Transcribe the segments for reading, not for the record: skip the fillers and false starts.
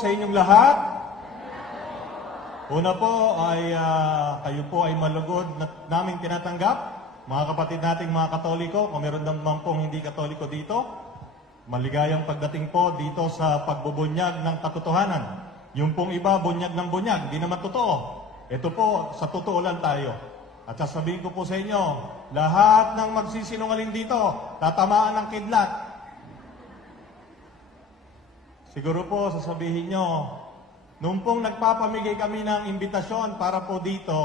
sa inyong lahat. Una po ay kayo po ay malugod na naming tinatanggap, mga kapatid nating mga Katoliko, kung meron naman pong hindi Katoliko dito. Maligayang pagdating po dito sa pagbubunyag ng katotohanan. Yung pong iba, bunyag ng bunyag, di naman totoo. Ito po, sa totoo lang tayo. At sasabihin ko po sa inyo, lahat ng magsisinungaling dito, tatamaan ng kidlat. Siguro po, sasabihin nyo, nung pong nagpapamigay kami ng imbitasyon para po dito,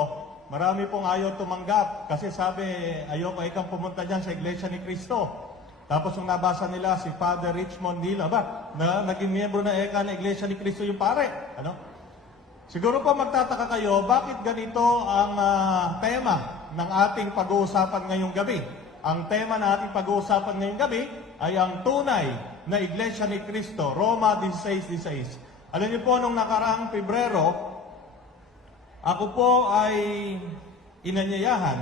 marami pong ayaw tumanggap. Kasi sabi, ayoko ikang pumunta dyan sa Iglesia ni Cristo. Tapos nung nabasa nila si Father Richmond Dila, na naging miyembro na ng Iglesia ni Cristo yung pare. Siguro po magtataka kayo, bakit ganito ang tema ng ating pag-uusapan ngayong gabi? Ang tema na ating pag-uusapan ngayong gabi ay ang tunay na Iglesia ni Cristo, Roma 16:16. Alam niyo po, nung nakaraang Pebrero, ako po ay inanyayahan,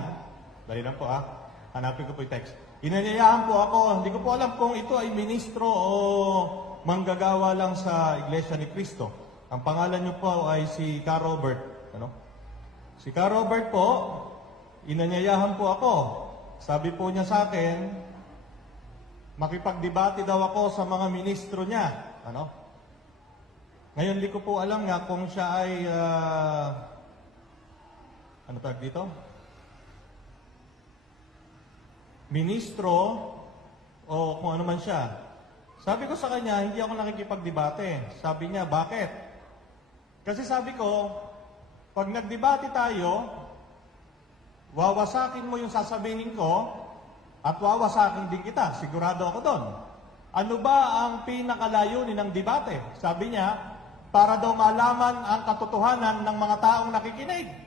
dahil lang po hanapin ko po yung text. Inanyayahan po ako, hindi ko po alam kung ito ay ministro o manggagawa lang sa Iglesia ni Cristo. Ang pangalan niyo po ay si Ka Robert. Si Ka Robert po, inanyayahan po ako. Sabi po niya sa akin, makipagdebate daw ako sa mga ministro niya. Ngayon, di ko po alam nga kung siya ay, ano tawag dito? Ministro o kung ano man siya. Sabi ko sa kanya, hindi ako nakikipagdebate. Sabi niya, bakit? Kasi sabi ko, pag nagdebate tayo, wawasakin mo yung sasabihin ko, at wawasakin din kita. Sigurado ako doon. Ano ba ang pinakalayunin ng debate? Sabi niya, para daw malaman ang katotohanan ng mga taong nakikinig.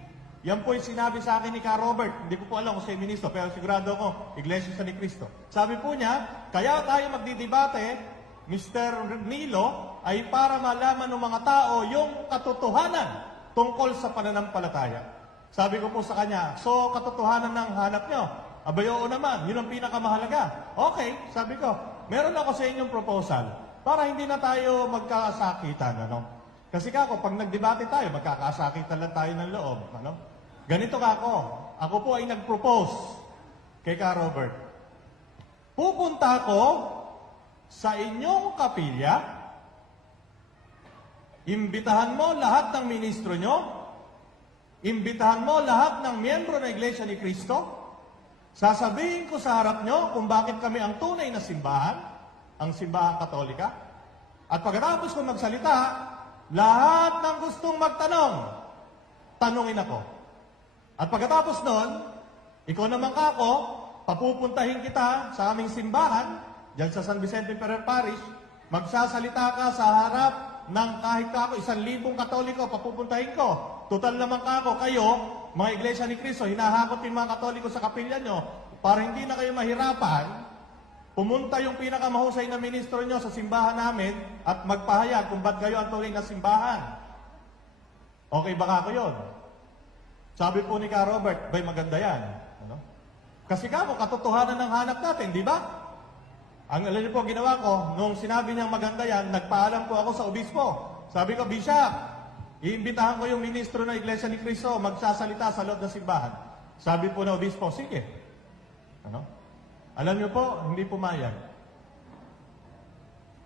Yan po yung sinabi sa akin ni Ka Robert. Hindi ko po alam kung siya ministro, pero sigurado ako, Iglesia ni Cristo. Sabi po niya, kaya tayo magdidebate, Mr. Nilo, ay para malaman ng mga tao yung katotohanan tungkol sa pananampalataya. Sabi ko po sa kanya, so katotohanan ng hanap nyo? Abay, oo naman, yun ang pinakamahalaga. Okay, sabi ko, meron ako sa inyong proposal para hindi na tayo magkakasakitan. Kasi kako, pag nagdebate tayo, magkakasakitan lang tayo ng loob. Ganito ako po ay nag-propose kay Ka Robert. Pupunta ako sa inyong kapilya, imbitahan mo lahat ng ministro nyo, imbitahan mo lahat ng miyembro ng Iglesia ni Cristo, sasabihin ko sa harap nyo kung bakit kami ang tunay na simbahan, ang simbahang Katolika. At pagkatapos ko magsalita, lahat ng gustong magtanong, tanungin ako. At pagkatapos nun, ikaw naman kako, papupuntahin kita sa aming simbahan, dyan sa San Vicente Ferrer Parish, magsasalita ka sa harap ng kahit kako 1,000 Katoliko, papupuntahin ko. Total naman kako, kayo, mga Iglesia ni Cristo, hinahakot yung mga Katoliko sa kapilya nyo para hindi na kayo mahirapan, pumunta yung pinakamahusay na ministro nyo sa simbahan namin at magpahayag kung ba't kayo ang tunay na simbahan. Okay ba kako yun? Sabi po ni Ka Robert, bay maganda yan. Kasi kako, katotohanan ng hanap natin, di ba? Ang alam niyo po, ginawa ko, nung sinabi niyang maganda yan, nagpaalam po ako sa obispo. Sabi ko, Bishop, iimbitahan ko yung ministro ng Iglesia ni Cristo, magsasalita sa loob ng simbahan. Sabi po na obispo, sige. Alam niyo po, hindi pumayag.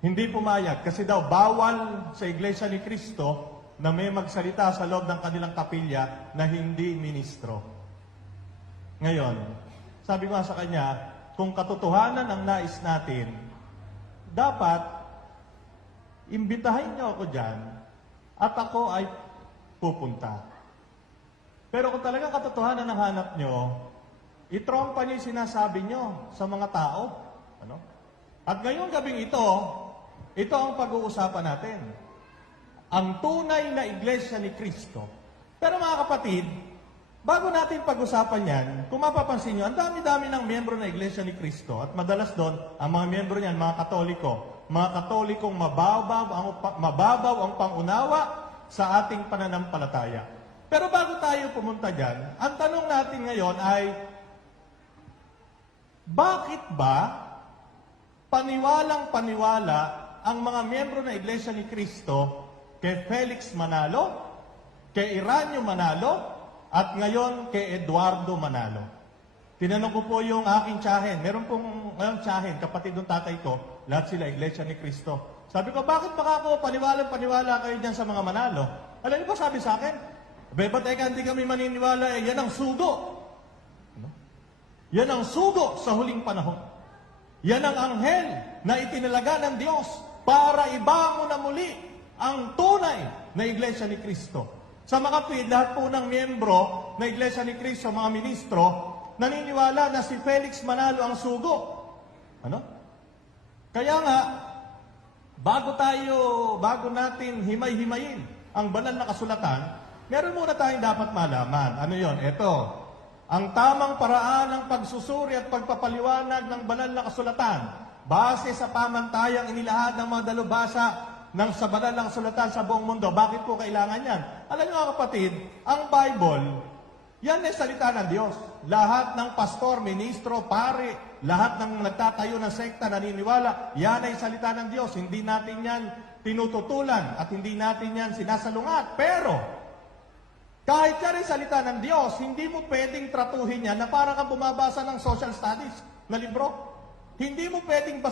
Hindi pumayag kasi daw bawal sa Iglesia ni Cristo na may magsalita sa loob ng kanilang kapilya na hindi ministro. Ngayon, sabi ko sa kanya, kung katotohanan ang nais natin, dapat imbitahin niyo ako dyan at ako ay pupunta. Pero kung talagang katotohanan ang hanap nyo, itrompa niyo yung sinasabi nyo sa mga tao. At ngayong gabing ito ang pag-uusapan natin. Ang tunay na Iglesia ni Cristo. Pero mga kapatid, bago natin pag-usapan yan, kung mapapansin nyo, ang dami-dami ng miyembro ng Iglesia ni Cristo. At madalas doon, ang mga miyembro niyan, mga Katoliko. Mga Katolikong mababaw ang pangunawa sa ating pananampalataya. Pero bago tayo pumunta dyan, ang tanong natin ngayon ay, bakit ba paniwalang-paniwala ang mga miyembro ng Iglesia ni Cristo kay Felix Manalo, kay Iranio Manalo, at ngayon kay Eduardo Manalo. Tinanong ko po yung aking tiyahin. Meron pong ngayon tiyahin, kapatid ng tatay ko, lahat sila Iglesia ni Cristo. Sabi ko, bakit baka ako paniwala kayo dyan sa mga Manalo? Alam niyo ba sabi sa akin? Ba't hindi kami maniniwala, yan ang sugo. Ano? Yan ang sugo sa huling panahon. Yan ang anghel na itinalaga ng Diyos para ibangon na muli ang tunay na Iglesia ni Cristo. Sa makapid, lahat po ng miyembro na Iglesia ni Cristo, mga ministro, naniniwala na si Felix Manalo ang sugo. Ano? Kaya nga, bago natin himay-himayin ang banal na kasulatan, meron muna tayong dapat malaman. Ano yon? Ito, ang tamang paraan ng pagsusuri at pagpapaliwanag ng banal na kasulatan base sa pamantayang inilahad ng mga dalubhasa ng sa banal na kasulatan sa buong mundo. Bakit po kailangan yan? Alam niyo mga kapatid, ang Bible, yan ay salita ng Diyos. Lahat ng pastor, ministro, pare, lahat ng nagtatayo ng sekta naniniwala, yan ay salita ng Diyos. Hindi natin yan tinututulan at hindi natin yan sinasalungat. Pero, kahit yan ay salita ng Diyos, hindi mo pwedeng tratuhin yan na para kang bumabasa ng social studies na libro. Hindi mo pwedeng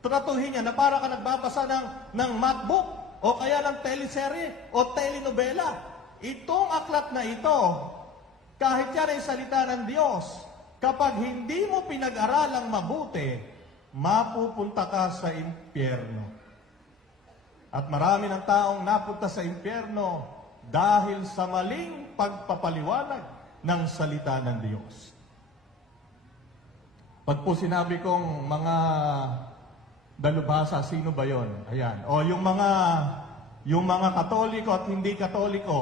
tratuhin yan na para kang nagbabasa ng mathbook o kaya ng teleserye o telenovela. Itong aklat na ito, kahit yan ay salita ng Diyos, kapag hindi mo pinag-aralang mabuti, mapupunta ka sa impyerno. At marami ng taong napunta sa impyerno dahil sa maling pagpapaliwanag ng salita ng Diyos. Pag po sinabi kong mga dalubhasa, sino ba yon? Ayan. O yung mga Katoliko at hindi Katoliko,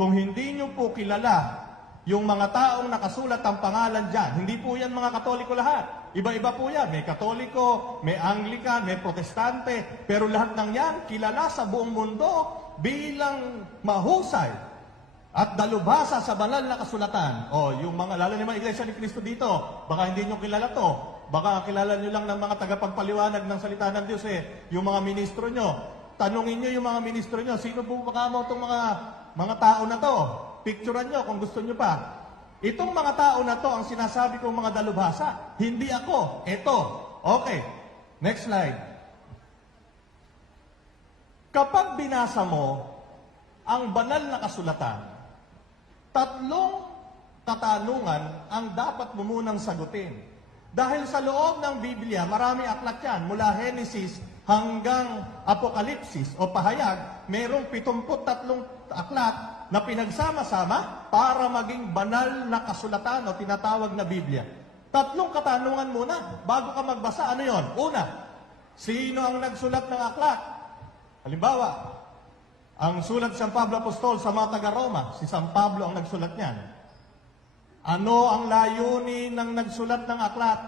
kung hindi nyo po kilala yung mga taong nakasulat ang pangalan dyan, hindi po yan mga Katoliko lahat. Iba-iba po yan. May Katoliko, may Anglican, may Protestante. Pero lahat ng yan, kilala sa buong mundo bilang mahusay at dalubhasa sa banal na kasulatan. O, yung mga, lalo ni mga Iglesia ni Cristo dito, baka hindi nyo kilala to. Baka kilala nyo lang ng mga tagapagpaliwanag ng salita ng Diyos yung mga ministro nyo. Tanungin nyo yung mga ministro nyo, sino po baka mo itong mga tao na to? Picturean nyo kung gusto nyo pa. Itong mga tao na to ang sinasabi kong mga dalubhasa. Hindi ako. Ito. Okay. Next slide. Kapag binasa mo ang banal na kasulatan, 3 katanungan ang dapat mo munang sagutin. Dahil sa loob ng Biblia, marami aklat yan. Mula Genesis hanggang Apokalipsis o Pahayag, mayroong 73 aklat na pinagsama-sama para maging banal na kasulatan o tinatawag na Biblia. 3 katanungan muna bago ka magbasa. Ano yon? Una, sino ang nagsulat ng aklat? Halimbawa, ang sulat San Pablo Apostol sa mga taga-Roma, si San Pablo ang nagsulat niyan. Ano ang layunin ng nagsulat ng aklat?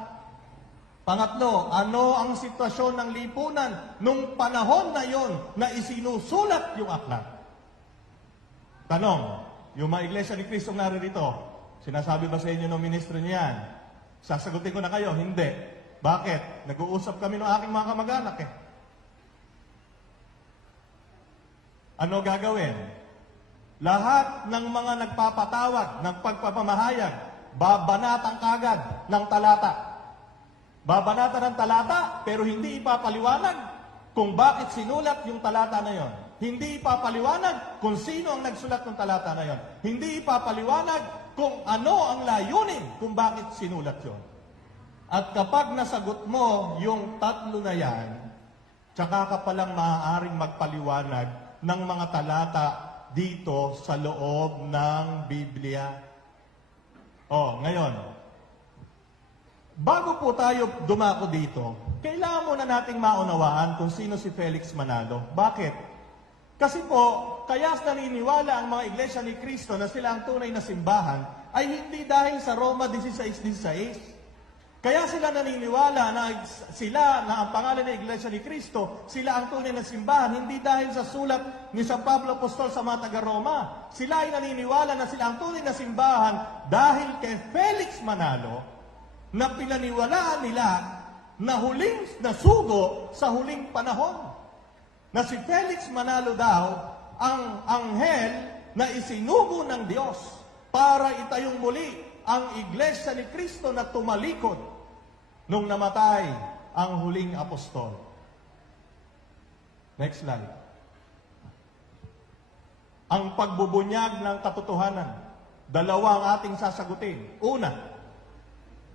Pangatlo, ano ang sitwasyon ng lipunan nung panahon na yon na isinusulat yung aklat? Tanong, yung mga Iglesia ni Cristo naririto, sinasabi ba sa inyo ng ministro niyan? Sasagutin ko na kayo, hindi. Bakit? Nag-uusap kami ng aking mga kamag-anak Ano gagawin? Lahat ng mga nagpapatawag ng pagpapamahayag, babanatan kagad ng talata. Babanatan ng talata, pero hindi ipapaliwanag kung bakit sinulat yung talata na yon. Hindi ipapaliwanag kung sino ang nagsulat ng talata na yon. Hindi ipapaliwanag kung ano ang layunin kung bakit sinulat yon. At kapag nasagot mo yung 3 na yan, tsaka ka palang maaaring magpaliwanag ng mga talata dito sa loob ng Biblia. Ngayon, bago po tayo dumako dito, kailangan muna nating maunawaan kung sino si Felix Manalo. Bakit? Kasi po, kaya naniniwala ang mga Iglesia ni Cristo na sila ang tunay na simbahan ay hindi dahil sa Roma 16:16. Kaya sila naniniwala na ang pangalan ng Iglesia ni Cristo, sila ang tunay na simbahan, hindi dahil sa sulat ni San Pablo Apostol sa mga taga-Roma. Sila ay naniniwala na sila ang tunay na simbahan dahil kay Felix Manalo na pinaniwalaan nila na huling nasugo sa huling panahon. na si Felix Manalo daw ang anghel na isinugo ng Diyos para itayong muli ang Iglesia ni Cristo na tumalikod nung namatay ang huling apostol. Next slide. Ang pagbubunyag ng katotohanan. Dalawa ang ating sasagutin. Una,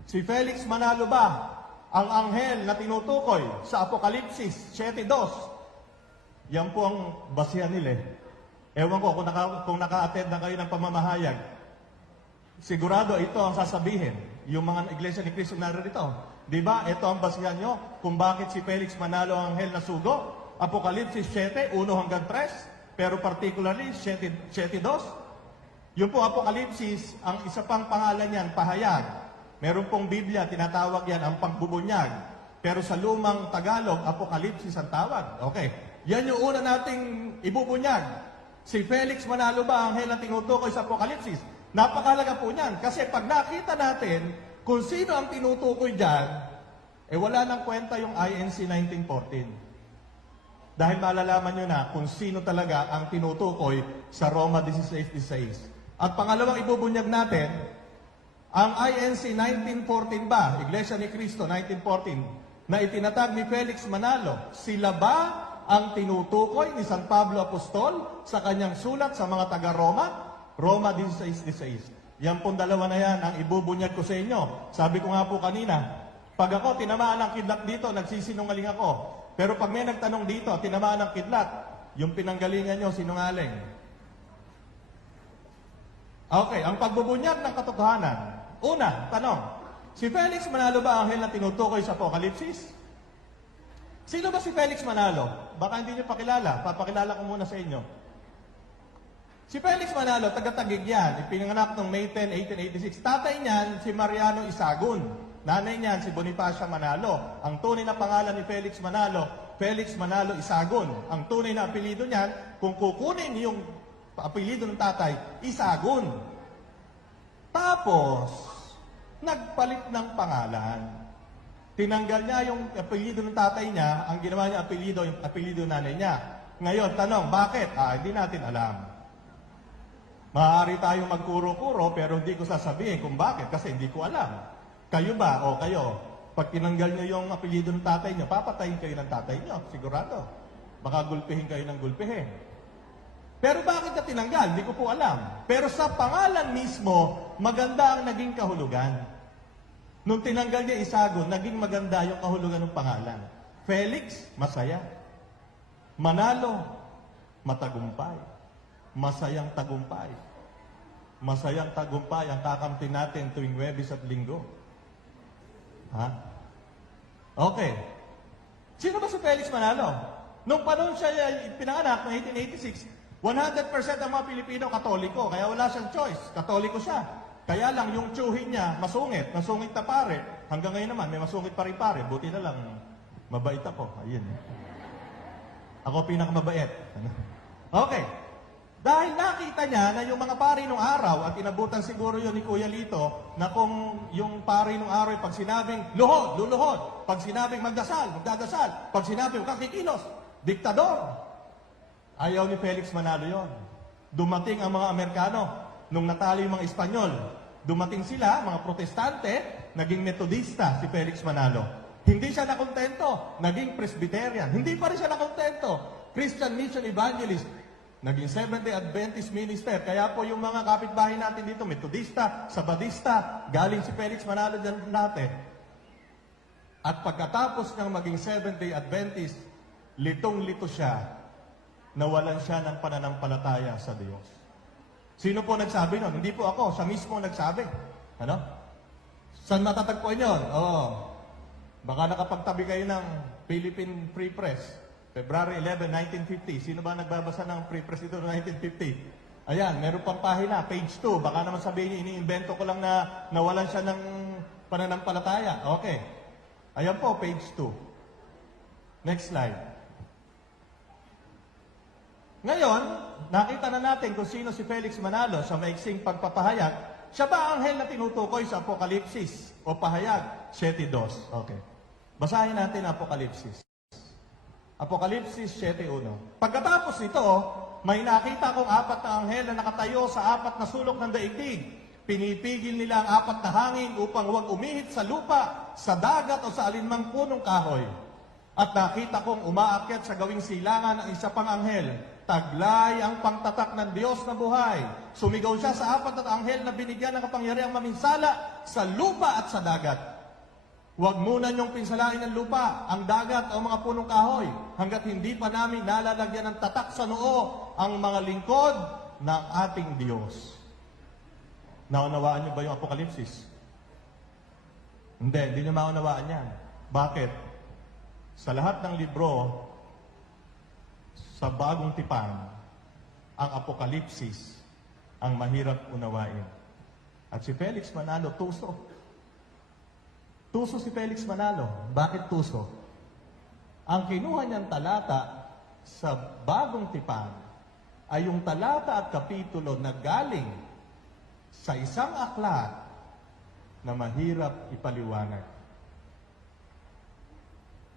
si Felix Manalo ba ang anghel na tinutukoy sa Apokalipsis 7:2? Yan po ang basihan nila. Ewan ko kung naka-attend na kayo ng pamamahayag. Sigurado ito ang sasabihin. Yung mga iglesia ni Cristo narito. Di ba? Ito ang basihan nyo kung bakit si Felix Manalo ang anghel na sugo. Apokalipsis 7, 1 hanggang 3. Pero particularly 7:2. Yung po Apokalipsis, ang isa pang pangalan niyan, pahayag. Meron pong Biblia, tinatawag yan ang pagbubunyag. Pero sa lumang Tagalog, Apokalipsis ang tawag. Okay. Yan yung una nating ibubunyag. Si Felix Manalo ba ang anghel na tinutukoy sa Apokalipsis? Napakahalaga po niyan. Kasi pag nakita natin kung sino ang tinutukoy dyan, wala nang kwenta yung INC 1914. Dahil malalaman nyo na kung sino talaga ang tinutukoy sa Roma 16:16. At pangalawang ibubunyag natin, ang INC 1914 ba, Iglesia ni Cristo 1914, na itinatag ni Felix Manalo, sila ba ang tinutukoy ni San Pablo Apostol sa kanyang sulat sa mga taga-Roma? Roma 16:16. Yan pong dalawa na yan ang ibubunyag ko sa inyo. Sabi ko nga po kanina, pag ako tinamaan ng kidlat dito, nagsisinungaling ako. Pero pag may nagtanong dito, tinamaan ng kidlat, yung pinanggalingan nyo, sinungaling. Okay, ang pagbubunyag ng katotohanan. Una, tanong, si Felix Manalo ba ang anghel na tinutukoy sa Apokalipsis? Sino ba si Felix Manalo? Baka hindi nyo pakilala. Papakilala ko muna sa inyo. Si Felix Manalo, taga-Taguig yan. Ipinanganak noong May 10, 1886. Tatay niyan, si Mariano Isagun. Nanay niyan, si Bonifacia Manalo. Ang tunay na pangalan ni Felix Manalo Isagun. Ang tunay na apelido niyan, kung kukunin yung apelido ng tatay, Isagun. Tapos, nagpalit ng pangalan. Tinanggal niya yung apelido ng tatay niya, ang ginawa niya apelido, yung apelido ng nanay niya. Ngayon, tanong, bakit? Hindi natin alam. Maaari tayong magkuro-kuro, pero hindi ko sasabihin kung bakit, kasi hindi ko alam. Kayo ba, o kayo, pag tinanggal niyo yung apelido ng tatay niyo, papatayin kayo ng tatay niyo, sigurado. Baka gulpihin kayo ng gulpihin. Pero bakit na tinanggal? Hindi ko po alam. Pero sa pangalan mismo, maganda ang naging kahulugan. Nung tinanggal niya Isagun, naging maganda yung kahulugan ng pangalan. Felix, masaya. Manalo, matagumpay. Masayang tagumpay. Masayang tagumpay ang kakamti natin tuwing Huwebes at Linggo. Ha? Okay. Sino ba si Felix Manalo? Nung panahon siya pinanganak, noong 1886, 100% ang mga Pilipino katoliko, kaya wala siyang choice. Katoliko siya. Kaya lang yung tsuhin niya, masungit na pare. Hanggang ngayon naman, may masungit pa rin pare. Buti na lang, mabait ako. Ayun. Ako pinakamabait. Okay. Dahil nakita niya na yung mga pari nung araw, at inabutan siguro yun ni Kuya Lito, na kung yung pari nung araw, pag sinabing luhod, luluhod. Pag sinabing magdasal, magdadasal. Pag sinabing kakikilos, diktador. Ayaw ni Felix Manalo yon. Dumating ang mga Amerikano, nung natalo yung mga Espanyol. Dumating sila, mga protestante, naging metodista si Felix Manalo. Hindi siya nakontento, naging Presbyterian. Hindi pa rin siya nakontento, Christian Mission Evangelist. Naging Seventh-day Adventist minister. Kaya po yung mga kapitbahay natin dito, Metodista, Sabadista, galing si Felix Manalo dyan natin. At pagkatapos niyang maging Seventh-day Adventist, litong-lito siya, nawalan siya ng pananampalataya sa Diyos. Sino po nagsabi nun? Hindi po ako, siya mismo nagsabi. Ano? Saan matatagpuan yun? Baka nakapagtabi kayo ng Philippine Free Press. February 11, 1950. Sino ba nagbabasa ng Free Press dito noong 1950? Ayan, meron pang pahina, page 2. Baka naman sabihin niyo, iniimbento ko lang na nawalan siya ng pananampalataya. Okay. Ayan po, page 2. Next slide. Ngayon, nakita na natin kung sino si Felix Manalo sa maiksing pagpapahayag. Siya ba ang anghel na tinutukoy sa Apokalipsis o pahayag? 7:2. Okay. Basahin natin Apokalipsis. Apokalipsis 7:1. Pagkatapos nito, may nakita kong 4 na anghel na nakatayo sa 4 na sulok ng daigdig. Pinipigil nila ang 4 na hangin upang huwag umihit sa lupa, sa dagat o sa alinmang punong kahoy. At nakita kong umaakyat sa gawing silangan ang isa pang anghel. Taglay ang pangtatak ng Diyos na buhay. Sumigaw siya sa 4 na anghel na binigyan ng kapangyarihang maminsala sa lupa at sa dagat. Huwag muna niyong pinsalain ang lupa, ang dagat o mga punong kahoy hanggat hindi pa namin nalalagyan ng tatak sa noo ang mga lingkod ng ating Diyos. Naunawaan niyo ba yung Apokalipsis? Hindi niyo maunawaan yan. Bakit? Sa lahat ng libro, sa bagong tipan, ang Apokalipsis ang mahirap unawain. At si Felix Manalo, tuso. Tuso si Felix Manalo. Bakit tuso? Ang kinuha niyang talata sa bagong tipan ay yung talata at kapitulo na galing sa isang aklat na mahirap ipaliwanag.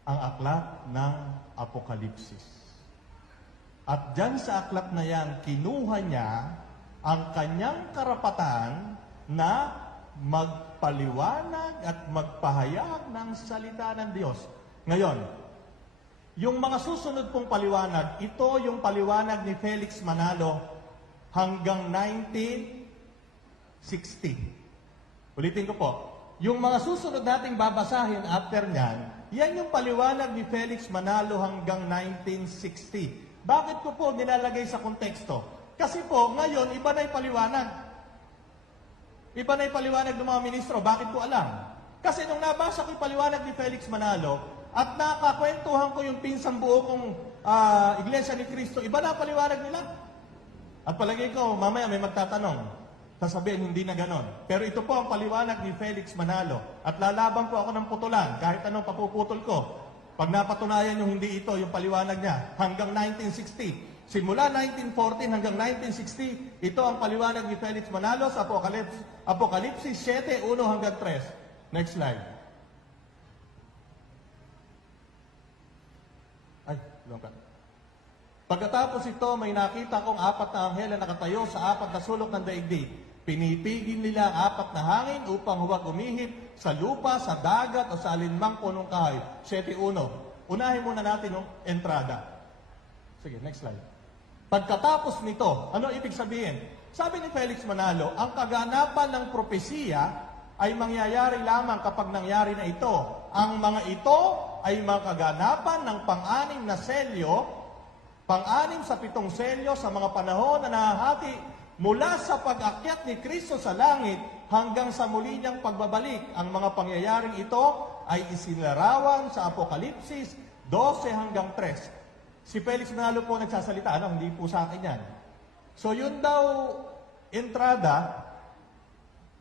Ang aklat ng Apokalipsis. At dyan sa aklat na yan, kinuha niya ang kanyang karapatan na magpaliwanag at magpahayag ng salita ng Diyos. Ngayon, yung mga susunod pong paliwanag, ito yung paliwanag ni Felix Manalo hanggang 1960. Ulitin ko po, yung mga susunod nating babasahin after nyan, yan yung paliwanag ni Felix Manalo hanggang 1960. Bakit ko po nilalagay sa konteksto? Kasi po, ngayon, iba na yung paliwanag. Iba na yung paliwanag ng mga ministro. Bakit ko alam? Kasi nung nabasa ko yung paliwanag ni Felix Manalo at nakakwentuhan ko yung pinsang buo kong Iglesia ni Cristo, iba na paliwanag nila. At palagay ko, mamaya may magtatanong. Sasabihin, hindi na ganon. Pero ito po ang paliwanag ni Felix Manalo. At lalaban po ako ng putulan, kahit anong papuputol ko. Pag napatunayan yung hindi ito, yung paliwanag niya, hanggang 1960. Simula 1914 hanggang 1960, ito ang paliwanag ni Felix Manalo sa Apokalipsis 7:1 hanggang 3. Next slide. Ay, longkat. Pagkatapos ito, may nakita kong 4 na anghel na nakatayo sa 4 na sulok ng daigdig. Pinipigil nila ang 4 na hangin upang huwag umihip sa lupa, sa dagat o sa alinmang punong kahoy. 7:1. Unahin muna natin yung entrada. Sige, next slide. Pagkatapos nito, ano ibig sabihin? Sabi ni Felix Manalo, ang kaganapan ng propesiya ay mangyayari lamang kapag nangyari na ito. Ang mga ito ay mga kaganapan ng pang-anim na selyo, pang-anim sa 7 selyo sa mga panahon na nahahati mula sa pag-akyat ni Kristo sa langit hanggang sa muli niyang pagbabalik. Ang mga pangyayaring ito ay isinilarawan sa Apokalipsis 12 hanggang 3. Si Felix Manalo po nagsasalita, hindi po sa akin yan. So yun daw, entrada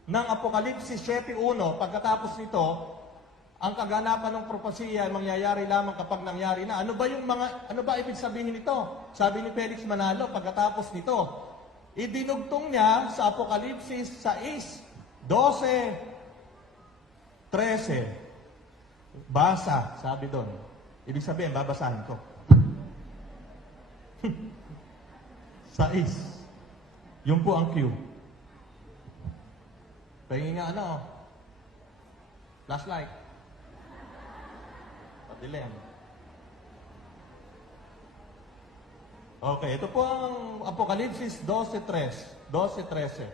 ng Apokalipsis 7:1, pagkatapos nito, ang kaganapan ng propesiya ay mangyayari lamang kapag nangyari na. Ano ba ibig sabihin nito? Sabi ni Felix Manalo, pagkatapos nito, idinugtong niya sa Apokalipsis 6:12, 13. Basa, sabi doon. Ibig sabihin, babasahin ko. 6. Yun po ang cue. Pahingin nga flashlight. Padilim. Okay, ito po ang Apokalipsis 12:13.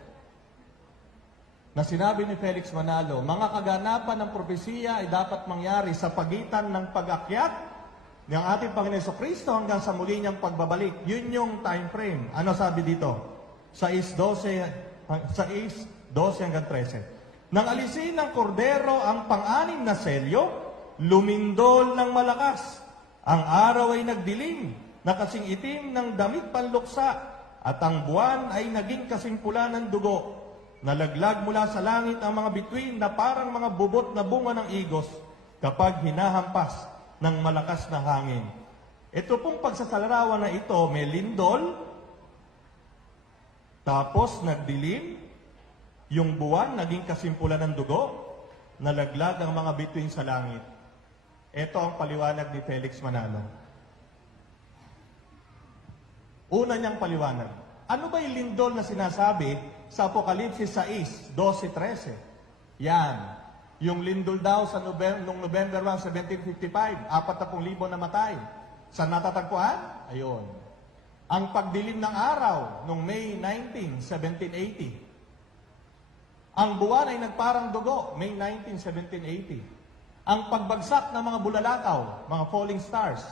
Na sinabi ni Felix Manalo, mga kaganapan ng propesiya ay dapat mangyari sa pagitan ng pag-akyat ng ating Panginoon Kristo hanggang sa muli niyang pagbabalik. Yun yung time frame. Ano sabi dito? 6:12 hanggang 13. Nang alisin ng kordero ang pang-anim na selyo, lumindol ng malakas. Ang araw ay nagdilim, na kasing itim ng damit panluksa, at ang buwan ay naging kasing pula ng dugo. Nalaglag mula sa langit ang mga bituin na parang mga bubot na bunga ng igos kapag hinahampas ng malakas na hangin. Ito pong pagsasalarawan na ito, may lindol, tapos nagdilim, yung buwan naging kasimpulan ng dugo, nalaglag ang mga bituin sa langit. Ito ang paliwanag ni Felix Manalo. Una niyang paliwanag. Ano ba yung lindol na sinasabi sa Apokalipsis 6, 12, 13? Yan. Yung lindol daw sa noong November 1, 1755, 40,000 namatay. Saan natatagpuan? Ayun. Ang pagdilim ng araw noong May 19, 1780. Ang buwan ay nagparang dugo, May 19, 1780. Ang pagbagsak ng mga bulalakaw, mga falling stars,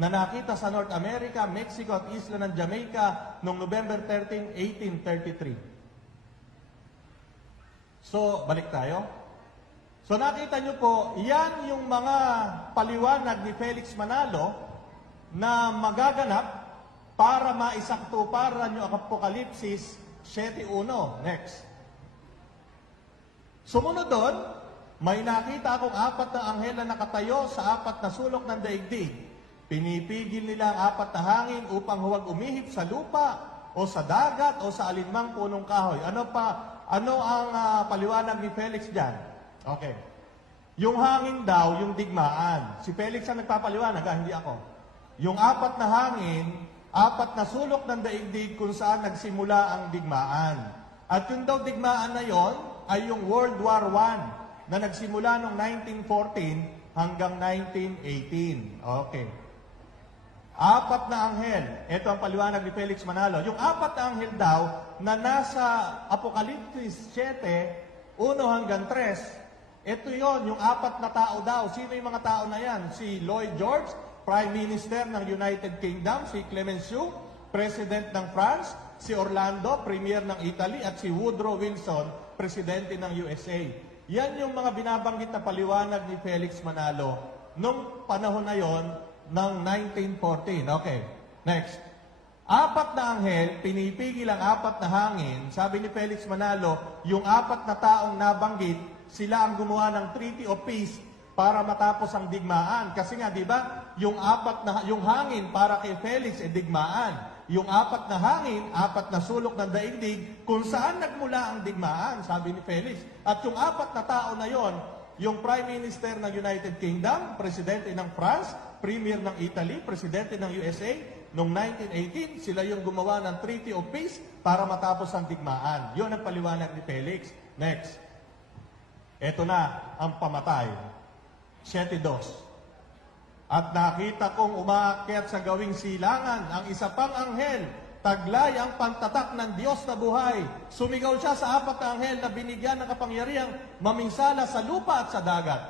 na nakita sa North America, Mexico at isla ng Jamaica noong November 13, 1833. So, balik tayo. So, nakita nyo po, yan yung mga paliwanag ni Felix Manalo na magaganap para maisaktuparan yung Apokalipsis 7:1. Next. Sumunod doon, may nakita akong 4 na anghel na nakatayo sa 4 na sulok ng daigdig. Pinipigil nila ang 4 na hangin upang huwag umihip sa lupa o sa dagat o sa alinmang punong kahoy. Ano ang paliwanag ni Felix dyan? Okay. Yung hangin daw, yung digmaan. Si Felix ang nagpapaliwanag, hindi ako. Yung 4 na hangin, 4 na sulok ng daigdig kung saan nagsimula ang digmaan. At yung daw digmaan na yon ay yung World War I na nagsimula noong 1914 hanggang 1918. Okay. 4 na anghel. Ito ang paliwanag ni Felix Manalo. Yung 4 na anghel daw na nasa Apokalipsis 7, 1 hanggang 3, ito yon, yung 4 na tao daw. Sino yung mga tao na yan? Si Lloyd George, Prime Minister ng United Kingdom, si Clemenceau, President ng France, si Orlando, Premier ng Italy, at si Woodrow Wilson, Presidente ng USA. Yan yung mga binabanggit na paliwanag ni Felix Manalo nung panahon na yon ng 1914. Okay, next. 4 na anghel, pinipigil ang 4 na hangin. Sabi ni Felix Manalo, yung 4 na taong nabanggit, sila ang gumawa ng Treaty of Peace para matapos ang digmaan. Kasi nga, di ba, yung hangin para kay Felix ay digmaan. Yung 4 na hangin, 4 na sulok ng daigdig, kung saan nagmula ang digmaan, sabi ni Felix. At yung 4 na tao na yon, yung Prime Minister ng United Kingdom, Presidente ng France, Premier ng Italy, Presidente ng USA, noong 1918, sila yung gumawa ng Treaty of Peace para matapos ang digmaan. Yun ang paliwanag ni Felix. Next. Ito na ang pamatay. 7:2. At nakita kong umaakyat sa gawing silangan ang isa pang anghel, taglay ang pantatak ng Diyos na buhay. Sumigaw siya sa 4 na anghel na binigyan ng kapangyarihang maminsala sa lupa at sa dagat.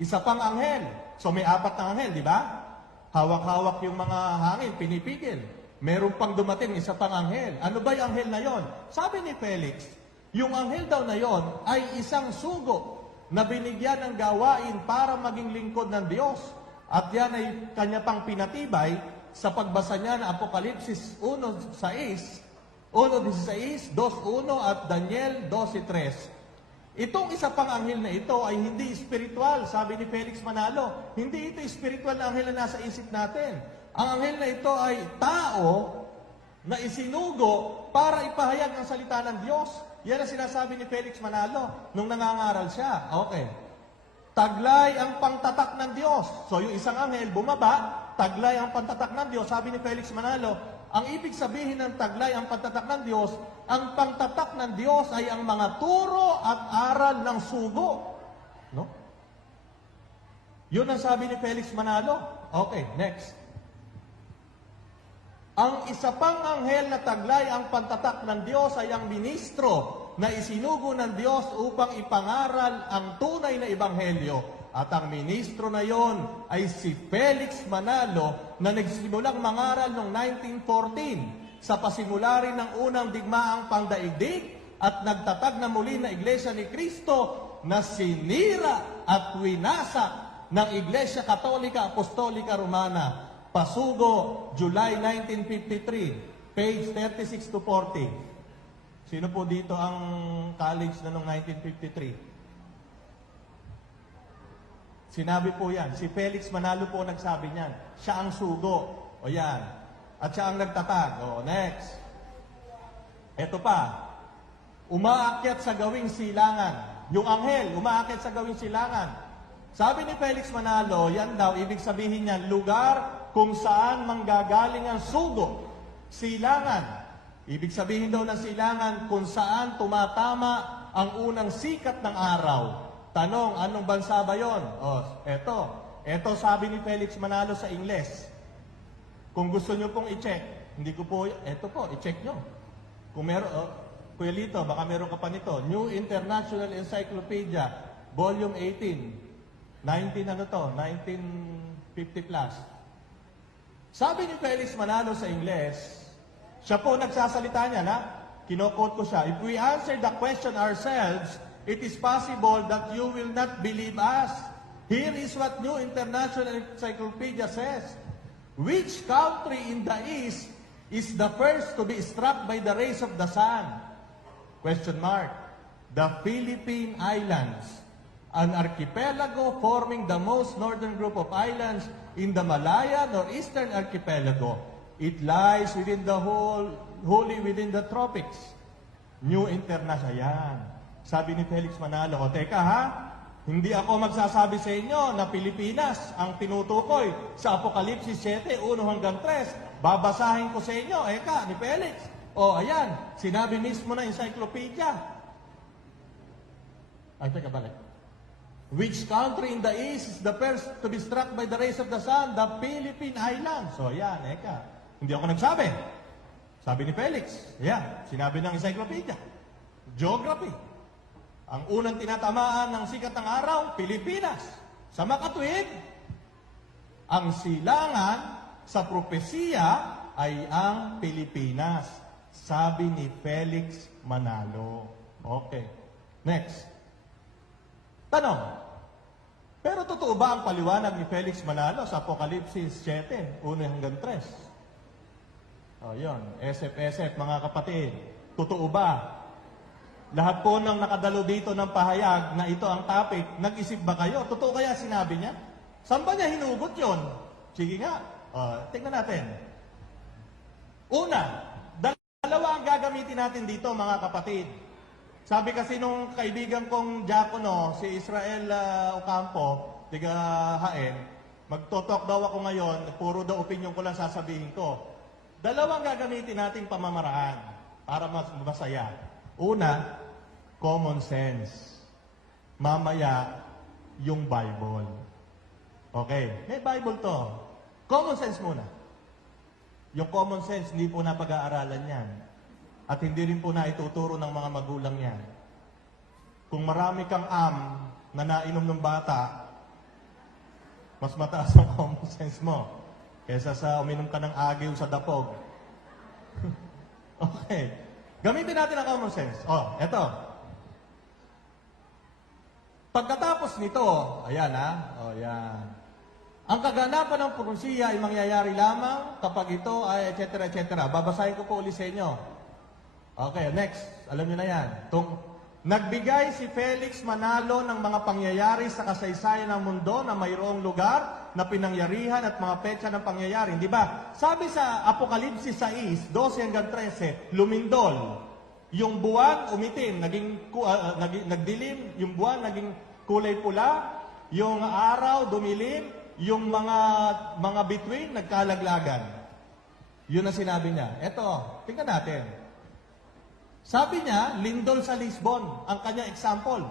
Isa pang anghel. So may 4 na anghel, di ba? Hawak-hawak yung mga hangin, pinipigil. Meron pang dumating, isa pang anghel. Ano ba yung anghel na yon? Sabi ni Felix, yung anghel daw na yon ay isang sugo na binigyan ng gawain para maging lingkod ng Diyos. At yan ay kanya pang pinatibay sa pagbasa niya ng Apokalipsis 1:6, 1:16, 2:1 at Daniel 12:3. Itong isa pang anghel na ito ay hindi spiritual, sabi ni Felix Manalo. Hindi ito spiritual na anghel na nasa isip natin. Ang anghel na ito ay tao na isinugo para ipahayag ang salita ng Diyos. Yan ang sinasabi ni Felix Manalo nung nangangaral siya. Okay. Taglay ang pangtatak ng Diyos. So yung isang anghel bumaba, taglay ang pangtatak ng Diyos. Sabi ni Felix Manalo, ang ibig sabihin ng taglay ang pangtatak ng Diyos, ang pangtatak ng Diyos ay ang mga turo at aral ng sugo. No? Yun ang sabi ni Felix Manalo. Okay, next. Ang isa pang anghel na taglay ang pantatak ng Diyos ay ang ministro na isinugo ng Diyos upang ipangaral ang tunay na ebanghelyo. At ang ministro na yon ay si Felix Manalo na nagsimulang mangaral noong 1914 sa pasimula rin ng unang digmaang pangdaigdig at nagtatag na muli na Iglesia ni Cristo na sinira at winasak ng Iglesia Katolika Apostolika Romana. Pasugo, July 1953, page 36 to 40. Sino po dito ang college na noong 1953? Sinabi po yan. Si Felix Manalo po nagsabi niyan. Siya ang sugo. O yan. At siya ang nagtatag. O, next. Ito pa. Umaakyat sa gawing silangan. Yung anghel, umaakyat sa gawing silangan. Sabi ni Felix Manalo, yan daw, ibig sabihin niyan, lugar kung saan manggagaling ang sugo Silangan. Ibig sabihin daw ng silangan kung saan tumatama ang unang sikat ng araw. Tanong, anong bansa ba yon? Eto. Eto sabi ni Felix Manalo sa Ingles. Kung gusto nyo pong i-check, hindi ko po, eto po, i-check nyo. Kung meron, Kuya Lito, baka meron ka pa nito. New International Encyclopedia, Volume 18. 1950 plus. Sabi ni Felix Manalo sa Ingles, siya po nagsasalita niya na, kinokot ko siya, if we answer the question ourselves, it is possible that you will not believe us. Here is what New International Encyclopedia says. Which country in the East is the first to be struck by the rays of the sun? Question mark. The Philippine Islands, an archipelago forming the most northern group of islands in the Malaya Northeastern Archipelago. It lies within the wholly within the tropics. New International. Yan. Sabi ni Felix Manalo, teka ha, hindi ako magsasabi sa inyo na Pilipinas ang tinutukoy sa Apokalipsis 7, 1 hanggang 3. Babasahin ko sa inyo, ni Felix. Ayan, sinabi mismo na encyclopedia. Teka, balik. Which country in the East is the first to be struck by the rays of the sun? The Philippine Islands. Yan, hindi ako nagsabi. Sabi ni Felix. Yan, sinabi ng encyclopedia. Geography. Ang unang tinatamaan ng sikat ng araw, Pilipinas. Sa makatwid, ang silangan sa propesiya ay ang Pilipinas. Sabi ni Felix Manalo. Okay. Next. Tanong. Pero totoo ba ang paliwanag ni Felix Manalo sa Apokalipsis 7, 1 hanggang 3? Yun. SF, mga kapatid. Totoo ba? Lahat po ng nakadalo dito ng pahayag na ito ang topic, nag-isip ba kayo? Totoo kaya sinabi niya? Saan ba niya hinugot yon? Sige nga, tingnan natin. Una, dalawa ang gagamitin natin dito mga kapatid. Sabi kasi nung kaibigan kong diakono, si Israel Ocampo, tiga Haen, magtotalk daw ako ngayon, puro daw opinion ko lang sasabihin ko. Dalawang gagamitin nating pamamaraan para mas masaya. Una, common sense. Mamaya, yung Bible. Okay, may Bible to. Common sense muna. Yung common sense, hindi po na pag-aaralan yan. At hindi rin po na ituturo ng mga magulang yan. Kung marami kang na nainom ng bata, mas mataas ang common sense mo kaysa sa uminom ka ng agiw sa dapog. Okay. Gamitin natin ang common sense. Eto. Pagkatapos nito, ayan yan. Ang kaganapan ng propesiya ay mangyayari lamang kapag ito ay etc. Babasahin ko po ulit sa inyo. Okay, next. Alam niyo na yan. Nagbigay si Felix Manalo ng mga pangyayari sa kasaysayan ng mundo na mayroong lugar na pinangyarihan at mga petsa ng pangyayari. Di ba? Sabi sa Apokalipsis 6, 12 hanggang 13, lumindol. Yung buwan umitim, nagdilim, yung buwan naging kulay pula, yung araw dumilim, yung mga bituin nagkalaglagan. Yun ang sinabi niya. Eto, tingnan natin. Sabi niya, lindol sa Lisbon, ang kanya example.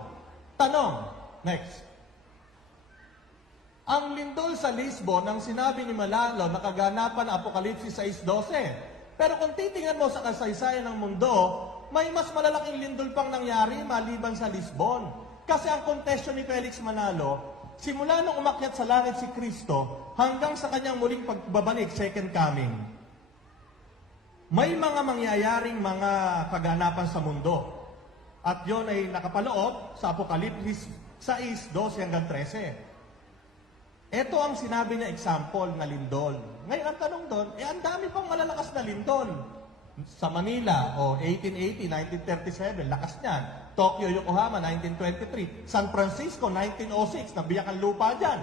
Tanong, next. Ang lindol sa Lisbon, ang sinabi ni Manalo, nakaganapan ng Apokalipsis 6:12. Pero kung titingnan mo sa kasaysayan ng mundo, may mas malalaking lindol pang nangyari maliban sa Lisbon. Kasi ang contestion ni Felix Manalo, simula nung umakyat sa langit si Kristo, hanggang sa kanyang muling pagbabalik, second coming, may mga mangyayaring mga kaganapan sa mundo. At yon ay nakapaloob sa Apokalipsis 6, 12 hanggang 13. Ito ang sinabi niya example na lindol. Ngayon ang tanong doon, ang dami pang malalakas na lindol. Sa Manila, 1880, 1937, lakas niyan. Tokyo, Yokohama, 1923. San Francisco, 1906, nabiyak ang lupa dyan.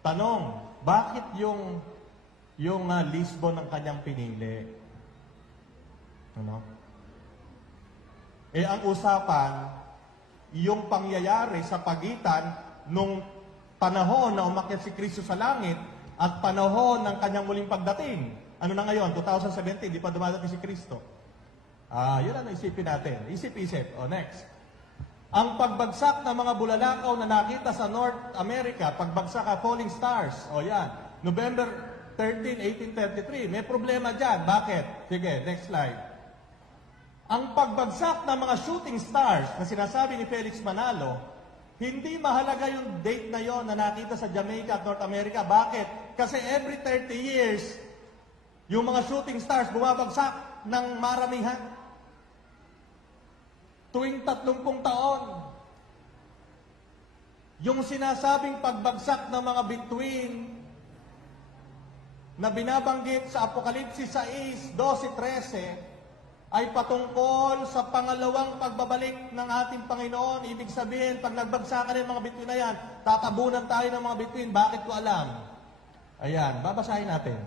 Tanong, bakit yung Lisbon ang kanyang pinili? Ano? Ang usapan, yung pangyayari sa pagitan nung panahon na umakyat si Kristo sa langit at panahon ng kanyang muling pagdating. Ano na ngayon? 2017, di pa dumadating si Kristo. Yun ang isipin natin. Isip-isip. Next. Ang pagbagsak ng mga bulalakaw na nakita sa North America, pagbagsak ng falling stars. Yan. November 13, 1833. May problema dyan. Bakit? Sige, next slide. Ang pagbagsak ng mga shooting stars na sinasabi ni Felix Manalo, hindi mahalaga yung date na yon na nakita sa Jamaica at North America. Bakit? Kasi every 30 years, yung mga shooting stars bumabagsak ng maramihan. Tuwing 30 taon. Yung sinasabing pagbagsak ng mga bituin na binabanggit sa Apokalipsis 6, 12, 13, ay patungkol sa pangalawang pagbabalik ng ating Panginoon. Ibig sabihin, pag nagbagsakan ng mga bituin na yan, tatabunan tayo ng mga bituin. Bakit ko alam? Ayan, babasahin natin.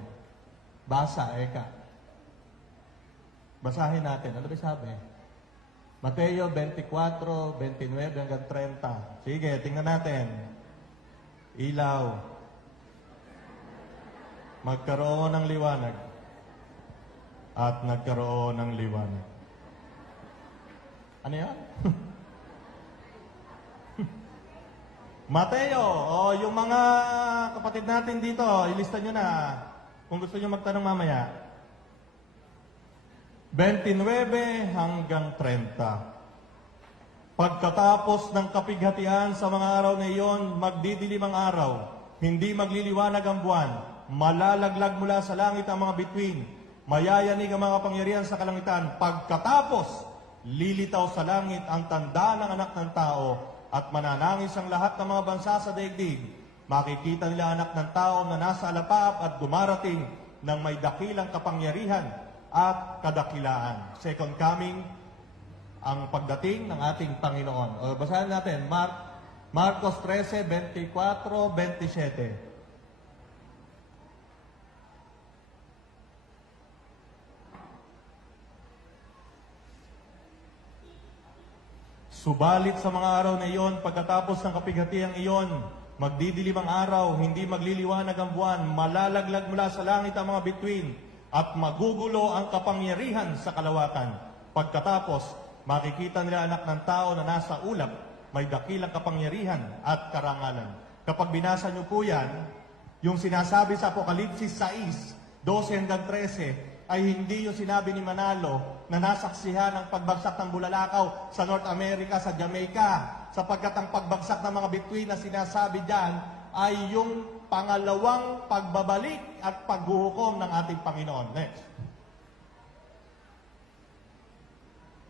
Basa, eka. Basahin natin. Ano ba sabi? Mateo 24, 29 hanggang 30. Sige, tingnan natin. Ilaw. Magkaroon ng liwanag. At nagkaroon ng liwanag. Ano yan? Mateo, yung mga kapatid natin dito, ilista nyo na kung gusto nyo magtanong mamaya. 29 hanggang 30. Pagkatapos ng kapighatian sa mga araw na iyon, magdidilim ang araw, hindi magliliwanag ang buwan, malalaglag mula sa langit ang mga bituin, mayayanig ang mga kapangyarihan sa kalangitan. Pagkatapos, lilitaw sa langit ang tanda ng anak ng tao at mananangis ang lahat ng mga bansa sa daigdig. Makikita nila anak ng tao na nasa alapap at dumarating ng may dakilang kapangyarihan at kadakilaan. Second coming, ang pagdating ng ating Panginoon. Basahin natin, Marcos 13, 24, 27. Subalit sa mga araw na iyon, pagkatapos ng kapighatiang iyon, magdidilim ang araw, hindi magliliwanag ang buwan, malalaglag mula sa langit ang mga bituin, at magugulo ang kapangyarihan sa kalawakan. Pagkatapos, makikita nila anak ng tao na nasa ulap, may dakilang kapangyarihan at karangalan. Kapag binasa niyo po yan, yung sinasabi sa Apokalipsis 6, 12 hanggang 13, ay hindi yung sinabi ni Manalo na nasaksihan ang pagbagsak ng bulalakaw sa North America, sa Jamaica, sapagkat ang pagbagsak ng mga bituin na sinasabi dyan ay yung pangalawang pagbabalik at paghuhukom ng ating Panginoon. Next.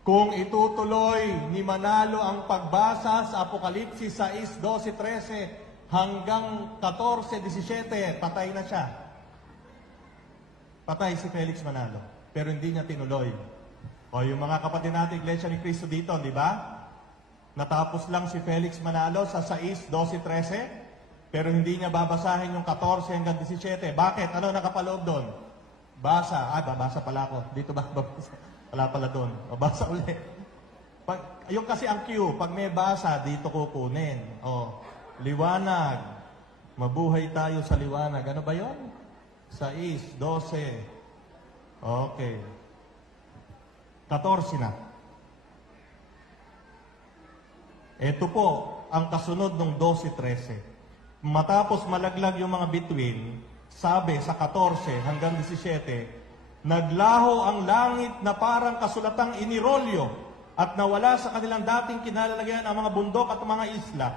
Kung itutuloy ni Manalo ang pagbasa sa Apokalipsis 6, 12, 13 hanggang 14, 17, patay na siya. Patay si Felix Manalo, pero hindi niya tinuloy. Yung mga kapatid natin, Iglesia ni Cristo dito, di ba? Natapos lang si Felix Manalo sa 6, 12, 13, pero hindi niya babasahin yung 14 hanggang 17. Bakit? Ano nakapaloob doon? Basa. Babasa pala ako. Dito ba? Babasa. Wala pala doon. Babasa ulit. Yung kasi ang cue, pag may basa, dito kukunin. Liwanag. Mabuhay tayo sa liwanag. Ano ba yon? 6, 12. Okay. 14 na. Ito po ang kasunod ng 12-13. Matapos malaglag yung mga bituin, sabi sa 14 hanggang 17, naglaho ang langit na parang kasulatang inirolyo at nawala sa kanilang dating kinalalagyan ang mga bundok at mga isla.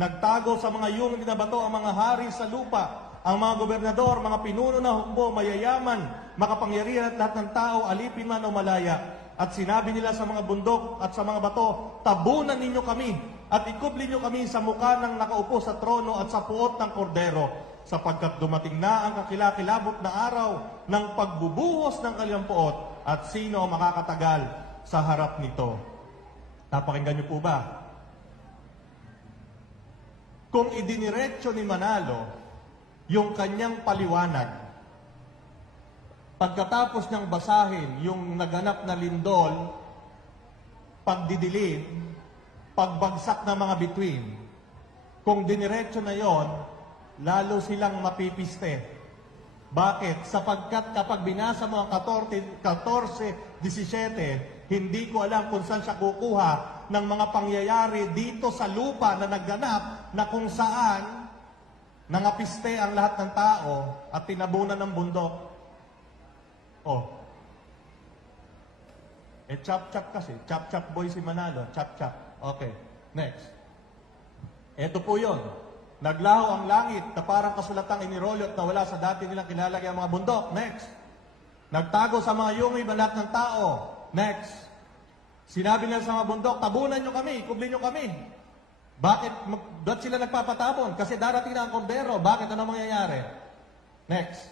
Nagtago sa mga yungin na bato ang mga hari sa lupa, ang mga gobernador, mga pinuno na hukbo, mayayaman, makapangyarihan at lahat ng tao, alipin man o malaya. At sinabi nila sa mga bundok at sa mga bato, tabunan ninyo kami at ikubli nyo kami sa mukha ng nakaupo sa trono at sa puot ng kordero, sapagkat dumating na ang kakilakilabot na araw ng pagbubuhos ng kanilang puot at sino ang makakatagal sa harap nito. Napakinggan nyo po ba? Kung idiniretso ni Manalo yung kanyang paliwanag, pagkatapos niyang basahin yung naganap na lindol, pagdidilim, pagbagsak ng mga bituin, kung diniretso na yon, lalo silang mapipiste. Bakit? Sapagkat kapag binasa mo ang 14:17, hindi ko alam kung saan siya kukuha ng mga pangyayari dito sa lupa na nagganap na kung saan nangapiste ang lahat ng tao at tinabunan ng bundok. Oh. Chap-chap kasi. Chap-chap boy si Manalo. Chap-chap. Okay. Next. Ito po yun. Naglaho ang langit na parang kasulatang inirolyo at nawala sa dati nilang kilalagay ang mga bundok. Next. Nagtago sa mga yungib ang lahat ng tao. Next. Sinabi nila sa mga bundok, tabunan nyo kami, kublin nyo kami. Bakit? Ba't sila nagpapatabon? Kasi darating na ang kordero. Bakit? Ano mangyayari? Next.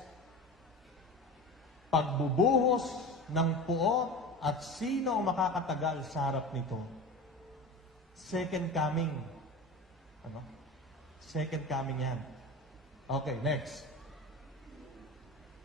Pagbubuhos ng puot at sino ang makakatagal sa harap nito? Second coming. Ano? Second coming yan. Okay, next.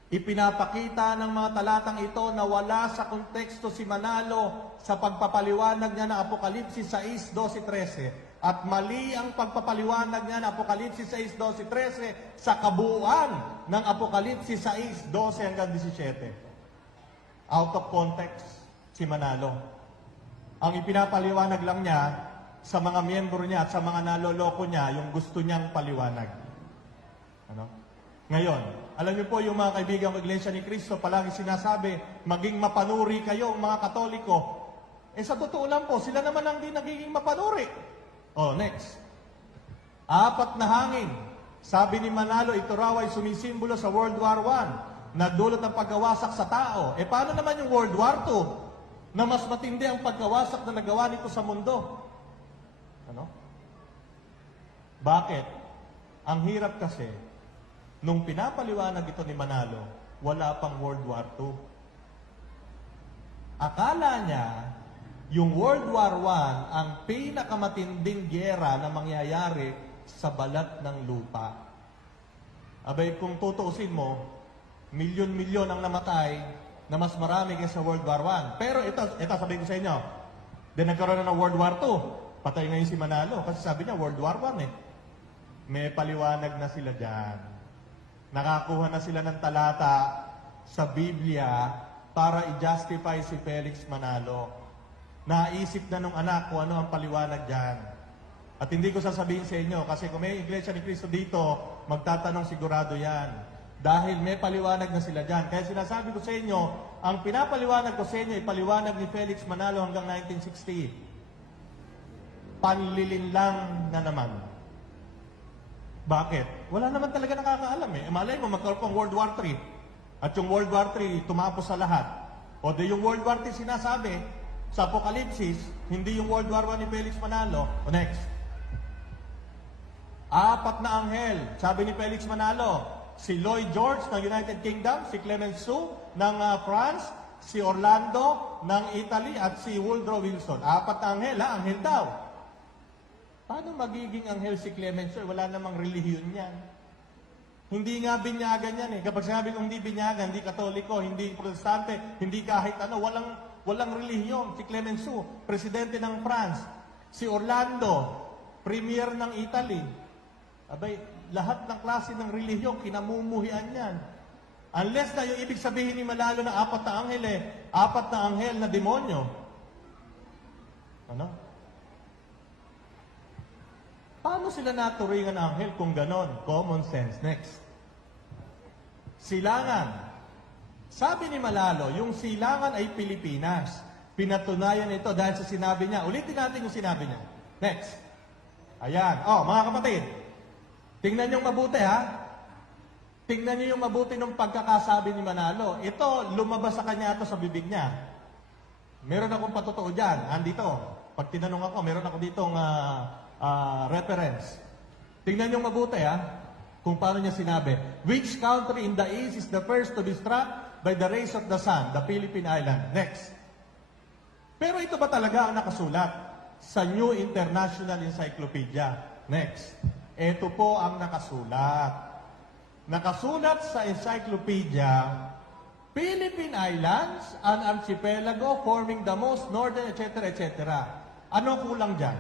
Ipinapakita ng mga talatang ito na wala sa konteksto si Manalo sa pagpapaliwanag niya ng Apokalipsis 6:12-13 at mali ang pagpapaliwanag niya ng Apokalipsis 6:12-13 sa kabuuan ng Apokalipsis 6:12-17. Out of context si Manalo. Ang ipinapaliwanag lang niya sa mga miyembro niya at sa mga naloloko niya yung gusto niyang paliwanag. Ano? Ngayon, alam niyo po yung mga kaibigan ng Iglesia ni Cristo, palagi sinasabi, maging mapanuri kayo mga Katoliko. Sa totoo lang po, sila naman ang di nagiging mapanuri. Oh, next. 4 na hangin. Sabi ni Manalo, ito raw ay sumisimbolo sa World War I na dulot ng pagkawasak sa tao. Paano naman yung World War II na mas matindi ang pagkawasak na nagawa nito sa mundo? Ano? Bakit? Ang hirap kasi, nung pinapaliwanag ito ni Manalo, wala pang World War II. Akala niya, yung World War I ang pinakamatinding gyera na mangyayari sa balat ng lupa. Abay, kung tutuusin mo, milyon-milyon ang namatay na mas marami kaysa World War I. Pero ito sabihin ko sa inyo, then nagkaroon na ng World War II. Patay ngayon si Manalo kasi sabi niya World War I eh. May paliwanag na sila dyan. Nakakuha na sila ng talata sa Biblia para i-justify si Felix Manalo. Naisip na nung anak kung ano ang paliwanag dyan. At hindi ko sasabihin sa inyo kasi kung may Iglesia ni Cristo dito, magtatanong sigurado yan. Dahil may paliwanag na sila dyan. Kaya sinasabi ko sa inyo, ang pinapaliwanag ko sa inyo ay paliwanag ni Felix Manalo hanggang 1960. Panlilinlang na naman. Bakit? Wala naman talaga nakakaalam eh. Malay mo, magkaroon pang World War III. At yung World War III, tumapos sa lahat. O di yung World War III sinasabi, sa Apokalipsis, hindi yung World War I ni Felix Manalo. O next. 4 na anghel. Sabi ni Felix Manalo, si Lloyd George ng United Kingdom, si Clemenceau ng France, si Orlando ng Italy, at si Woodrow Wilson. 4 na anghel, anghel daw. Paano magiging anghel si Clemenceau? Wala namang relihiyon yan. Hindi nga binyagan yan eh. Kapag sinabi kong hindi binyagan, hindi Katoliko, hindi Protestante, hindi kahit ano, walang relihiyon. Si Clemenceau, presidente ng France. Si Orlando, premier ng Italy. Abay, lahat ng klase ng relihiyon, kinamumuhian yan. Unless na yung ibig sabihin ni Manalo ng 4 na anghel 4 na anghel na demonyo. Ano? Paano sila naturingan ng anghel kung ganon? Common sense. Next. Silangan. Sabi ni Manalo, yung silangan ay Pilipinas. Pinatunayan ito dahil sa sinabi niya. Ulitin natin yung sinabi niya. Next. Ayan. Mga kapatid. Tingnan niyong mabuti ha. Tingnan niyo yung mabuti ng pagkakasabi ni Manalo. Ito, lumabas sa kanya ito sa bibig niya. Meron akong patotoo dyan. Andito. Pag tinanong ako, meron ako ditong reference. Tingnan niyo mabuti kung paano niya sinabi. Which country in the east is the first to be struck by the rays of the sun? The Philippine Island. Next. Pero ito ba talaga ang nakasulat sa New International Encyclopedia? Next. Ito po ang nakasulat. Nakasulat sa encyclopedia, Philippine Islands, an archipelago forming the most northern, etc., etc. Ano kulang dyan?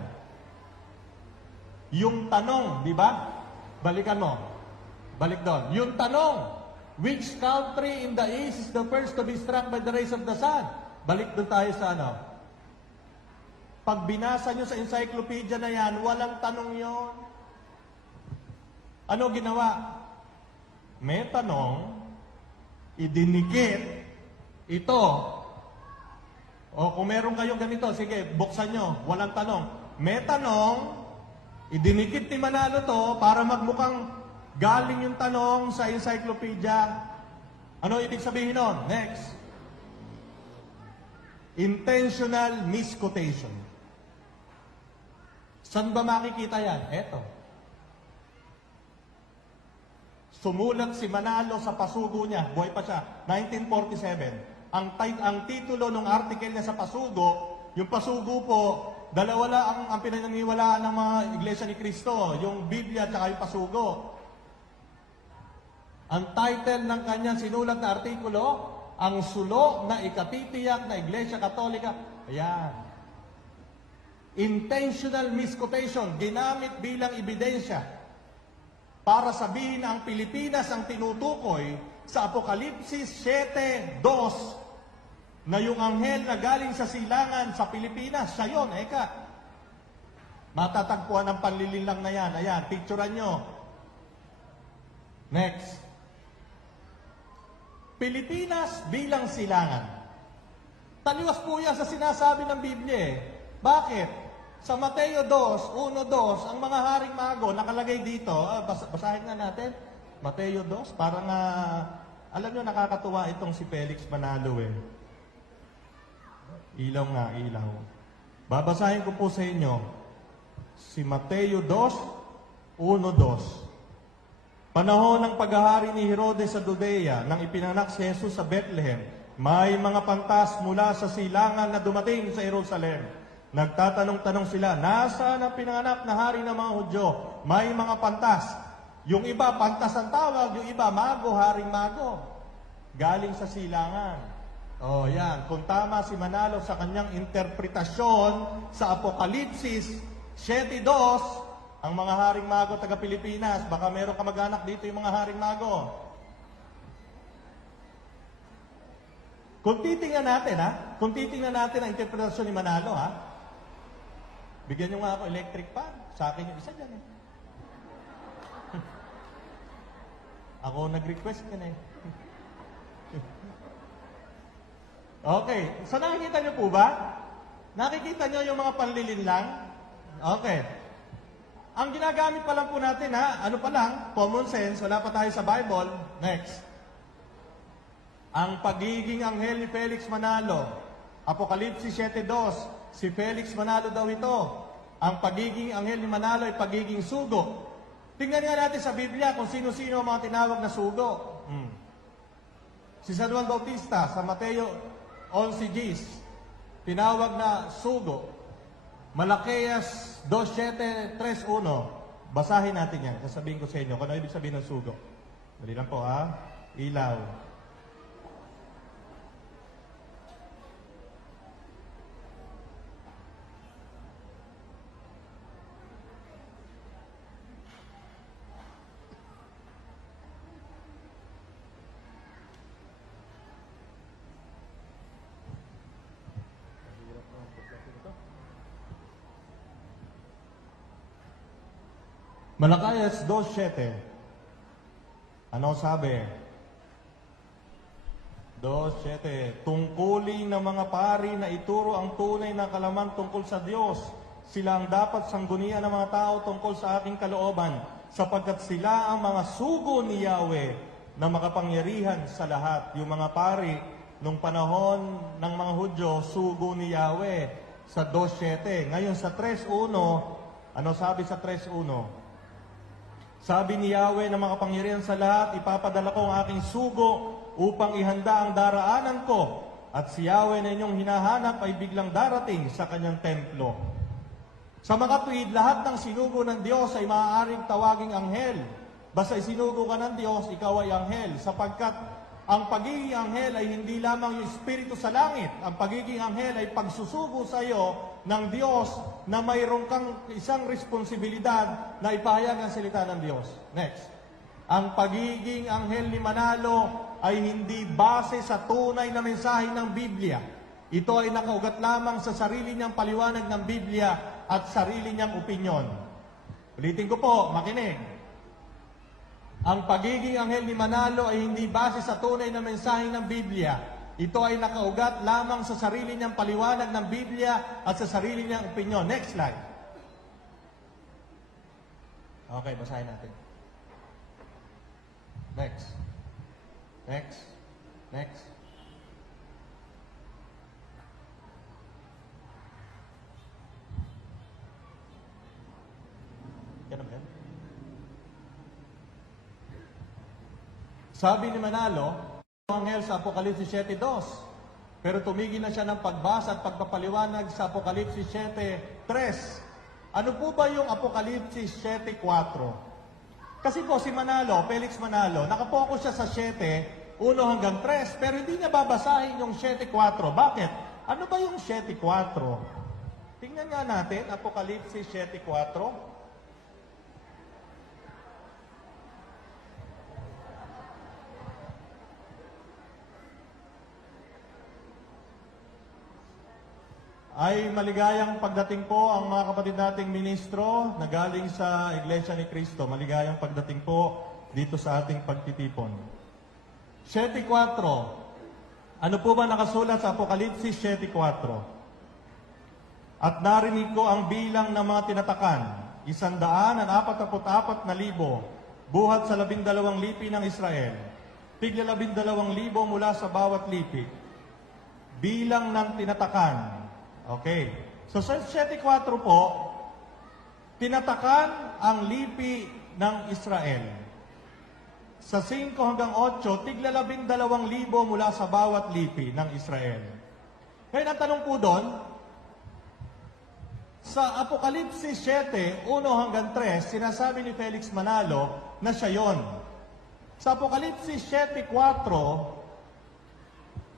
Yung tanong, di ba? Balikan mo. Balik doon. Yung tanong, Which country in the east is the first to be struck by the rays of the sun? Balik doon tayo sa ano. Pag binasa nyo sa encyclopedia na yan, walang tanong yon. Ano ginawa? May tanong, idinikit, ito. O kung meron kayong ganito, sige, buksan nyo, walang tanong. May tanong, idinikit ni Manalo to para magmukhang galing yung tanong sa encyclopedia. Ano ibig sabihin nun? Next. Intentional misquotation. Saan ba makikita yan? Eto. Sumulat si Manalo sa pasugo niya. Buhay pa siya. 1947. Ang titulo ng article niya sa pasugo, yung pasugo po, dalawa lang ang pinaniniwalaan ng mga Iglesia ni Cristo, yung Biblia at yung pasugo. Ang title ng kanyang sinulat na artikulo, ang sulo na ikatitiyak na Iglesia Katolika. Ayan. Intentional misquotation, ginamit bilang ebidensya para sabihin na ang Pilipinas ang tinutukoy sa Apokalipsis 7:2 na yung anghel na galing sa silangan sa Pilipinas, siya yun, eka. Matatagpuan ng panlililang na yan. Ayan, picturean nyo. Next. Pilipinas bilang silangan. Taliwas po yan sa sinasabi ng Biblia eh. Bakit? Sa Mateo 2:1-2, ang mga haring mago nakalagay dito. Basahin nga natin. Mateo 2, parang alam nyo, nakakatuwa itong si Felix Manalo eh. Ilaw nga, ilaw. Babasahin ko po sa inyo. Si Mateo 2:1-2. Panahon ng paghahari ni Herodes sa Judea, nang ipinanganak si Jesus sa Bethlehem, may mga pantas mula sa silangan na dumating sa Jerusalem. Nagtatanong-tanong sila, nasaan ang pinanganak na hari ng mga Hudyo? May mga pantas. Yung iba, pantas ang tawag. Yung iba, mago, haring mago. Galing sa silangan. Oh, yan. Kung tama si Manalo sa kanyang interpretasyon sa Apokalipsis 7:2, ang mga haring mago taga Pilipinas, baka meron kamag-anak dito yung mga haring mago. Kung titingnan natin, Kung titingnan natin ang interpretasyon ni Manalo, bigyan nyo nga ako electric fan. Sa akin yung isa dyan, eh. Ako nag-request yan, eh. Okay. So nakikita nyo po ba? Nakikita nyo yung mga panlilin lang? Okay. Ang ginagamit pa lang po natin, ano pa lang, common sense, wala pa tayo sa Bible. Next. Ang pagiging anghel ni Felix Manalo, Apokalipsis 7:2, si Felix Manalo daw ito. Ang pagiging anghel ni Manalo ay pagiging sugo. Tingnan nga natin sa Biblia kung sino-sino ang mga tinawag na sugo. Si San Juan Bautista sa Mateo 11:10, tinawag na sugo. Malakias 2:7-3:1. Basahin natin yan. Sasabihin ko sa inyo kung ano ibig sabihin ng sugo. Dali lang po Ilaw. Malakias 2:7. Ano sabi? 2:7. Tungkulin ng mga pari na ituro ang tunay na kalaman tungkol sa Diyos. Sila ang dapat sanggunian ng mga tao tungkol sa aking kalooban, sapagkat sila ang mga sugo ni Yahweh na makapangyarihan sa lahat. Yung mga pari nung panahon ng mga Hudyo, sugo ni Yahweh sa 2:7. Ngayon sa 3:1, ano sabi sa 3:1? Sabi ni Yahweh na makapangyarihan sa lahat, ipapadala ko ang aking sugo upang ihanda ang daraanan ko. At si Yahweh na inyong hinahanap ay biglang darating sa kanyang templo. Sa makatwid, lahat ng sinugo ng Diyos ay maaaring tawaging anghel. Basta isinugo ka ng Diyos, ikaw ay anghel. Sapagkat ang pagiging anghel ay hindi lamang yung espiritu sa langit. Ang pagiging anghel ay pagsusugo sa iyo ng Diyos na mayroon kang isang responsibilidad na ipahayag ang salita ng Diyos. Next. ang pagiging anghel ni Manalo ay hindi base sa tunay na mensahe ng Biblia. Ito ay nakaugat lamang sa sarili niyang paliwanag ng Biblia at sarili niyang opinyon. Ulitin ko po, makinig. Ang pagiging anghel ni Manalo ay hindi base sa tunay na mensahe ng Biblia. Ito ay nakaugat lamang sa sarili niyang paliwanag ng Biblia at sa sarili niyang opinyon. Next slide. Okay, basahin natin. Next. Next. Next. Yan naman yan. Sabi ni Manalo, ang anghel sa Apokalipsis 7:2. Pero tumigil na siya ng pagbasa at pagpapaliwanag sa Apokalipsis 7:3. Ano po ba yung Apokalipsis 7:4? Kasi po si Manalo, Felix Manalo, nakapokus siya sa 7, 1 hanggang 3, pero hindi niya babasahin yung 7:4. Bakit? Ano ba yung 7:4? Tingnan nga natin, Apokalipsis 7:4. Ay maligayang pagdating po ang mga kapatid nating ministro na galing sa Iglesia ni Cristo. Maligayang pagdating po dito sa ating pagtitipon. 7:4. Ano po ba nakasulat sa Apokalipsis 7:4? At narinig ko ang bilang ng mga tinatakan, 144,000 buhat sa 12 lipi ng Israel, tigla 12,000 mula sa bawat lipi. Bilang ng tinatakan. Okay. So sa 7:4 po, tinatakan ang lipi ng Israel. Sa 5 hanggang 8, tigla 12,000 mula sa bawat lipi ng Israel. Ngayon ang tanong po doon, sa Apokalipsis 7, 1 hanggang 3, sinasabi ni Felix Manalo na siya yon. Sa Apokalipsis 7:4,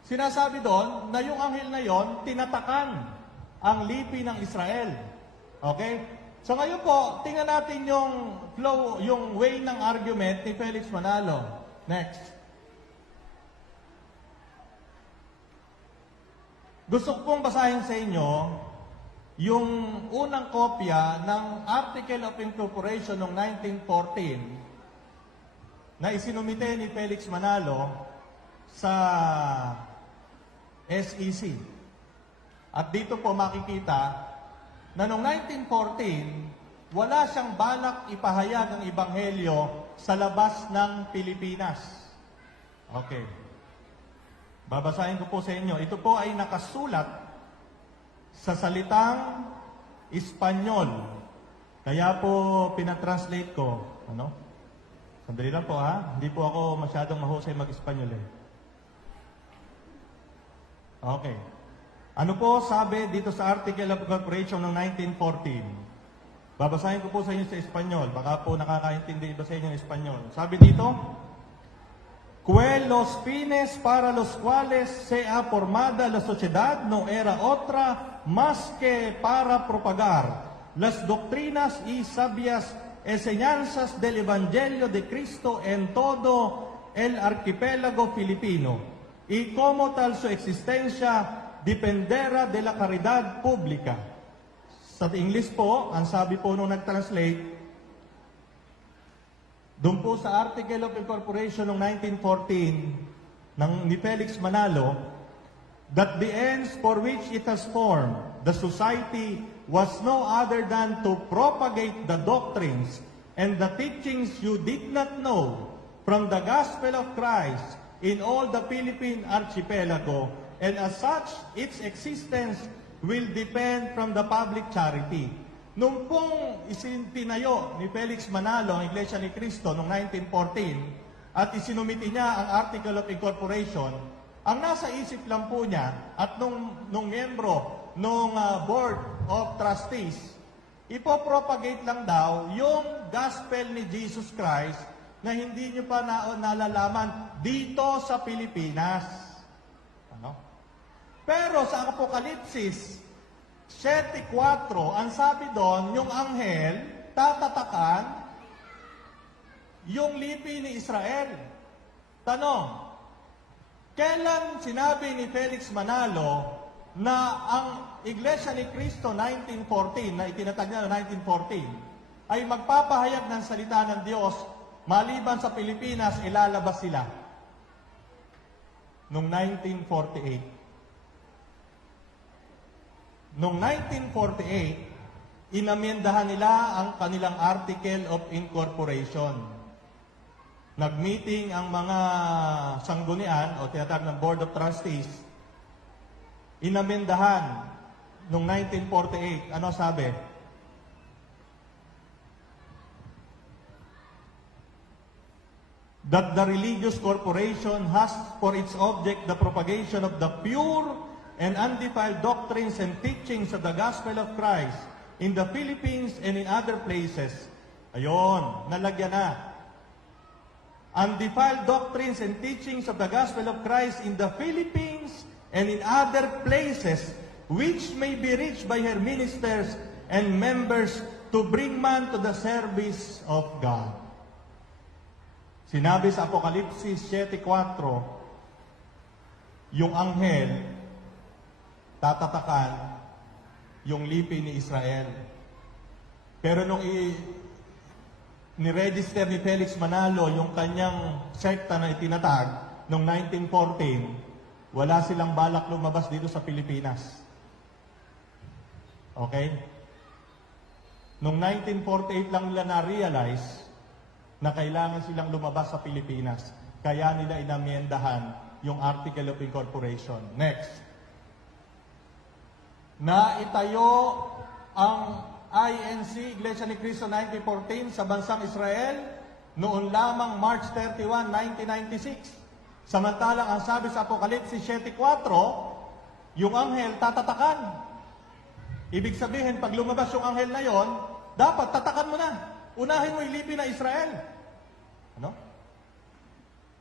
sinasabi doon na yung anghel na yon tinatakan ang lipi ng Israel. Okay? So ngayon po, tingnan natin yung flow, yung way ng argument ni Felix Manalo. Next. Gusto ko pong basahin sa inyo yung unang kopya ng Article of Incorporation noong 1914 na isinumite ni Felix Manalo sa SEC. At dito po makikita na noong 1914, wala siyang balak ipahayag ang Ebanghelyo sa labas ng Pilipinas. Okay. Babasahin ko po sa inyo. Ito po ay nakasulat sa salitang Espanyol. Kaya po pinatranslate ko. Ano? Sandali lang po ha. Hindi po ako masyadong mahusay mag-Espanyol eh. Okay. Ano po sabi dito sa Article of Incorporation ng 1914? Babasahin ko po sa inyo sa Espanyol. Baka po nakakaintindi ba sa inyo ng Espanyol. Sabi dito, que los fines para los cuales se ha formada la sociedad no era otra más que para propagar las doctrinas y sabias enseñanzas del Evangelio de Cristo en todo el arquipélago filipino, y como tal su existencia dependera de la caridad pública. Sa English po, ang sabi po nung nag-translate, doon po sa Article of Incorporation ng 1914 ni Felix Manalo, that the ends for which it has formed the society was no other than to propagate the doctrines and the teachings you did not know from the gospel of Christ in all the Philippine archipelago, and as such, its existence will depend from the public charity. Nung pong isinitinayo ni Felix Manalo ang Iglesia ni Cristo noong 1914 at isinumiti niya ang Article of Incorporation, ang nasa isip lang po niya at nung miyembro nung Board of Trustees, ipopropagate lang daw yung gospel ni Jesus Christ na hindi niyo pa nalalaman dito sa Pilipinas. Ano? Pero sa Apokalipsis 7:4, ang sabi doon, yung anghel tatatakan yung lipi ni Israel. Tanong, kailan sinabi ni Felix Manalo na ang Iglesia ni Cristo 1914, na itinatag niya noong 1914, ay magpapahayag ng salita ng Diyos, maliban sa Pilipinas, ilalabas sila? Noong 1948. Noong 1948, inamyendahan nila ang kanilang Article of Incorporation. Nag-meeting ang mga sanggunian o tinatawag ng Board of Trustees. Inamendahan noong 1948. Ano sabi? That the religious corporation has for its object the propagation of the pure and undefiled doctrines and teachings of the gospel of Christ in the Philippines and in other places. Ayon, nalagyan na. Undefiled doctrines and teachings of the gospel of Christ in the Philippines and in other places, which may be reached by her ministers and members to bring man to the service of God. Sinabi sa Apokalipsis 7:4, yung anghel tatatakan yung lipi ni Israel. Pero nung ni-register ni Felix Manalo yung kanyang sekta na itinatag noong 1914, wala silang balak lumabas dito sa Pilipinas. Okay? Noong 1948 lang nila na-realize na kailangan silang lumabas sa Pilipinas. Kaya nila inamyendahan yung Article of Incorporation. Next. Naitayo ang INC, Iglesia ni Cristo 1914, sa bansang Israel noon lamang March 31, 1996. Samantalang ang sabi sa Apokalipsis 7:4, yung anghel tatatakan. Ibig sabihin, pag lumabas yung anghel na yon, dapat tatakan mo na. Unahin mo yung lipi na Israel. Ano?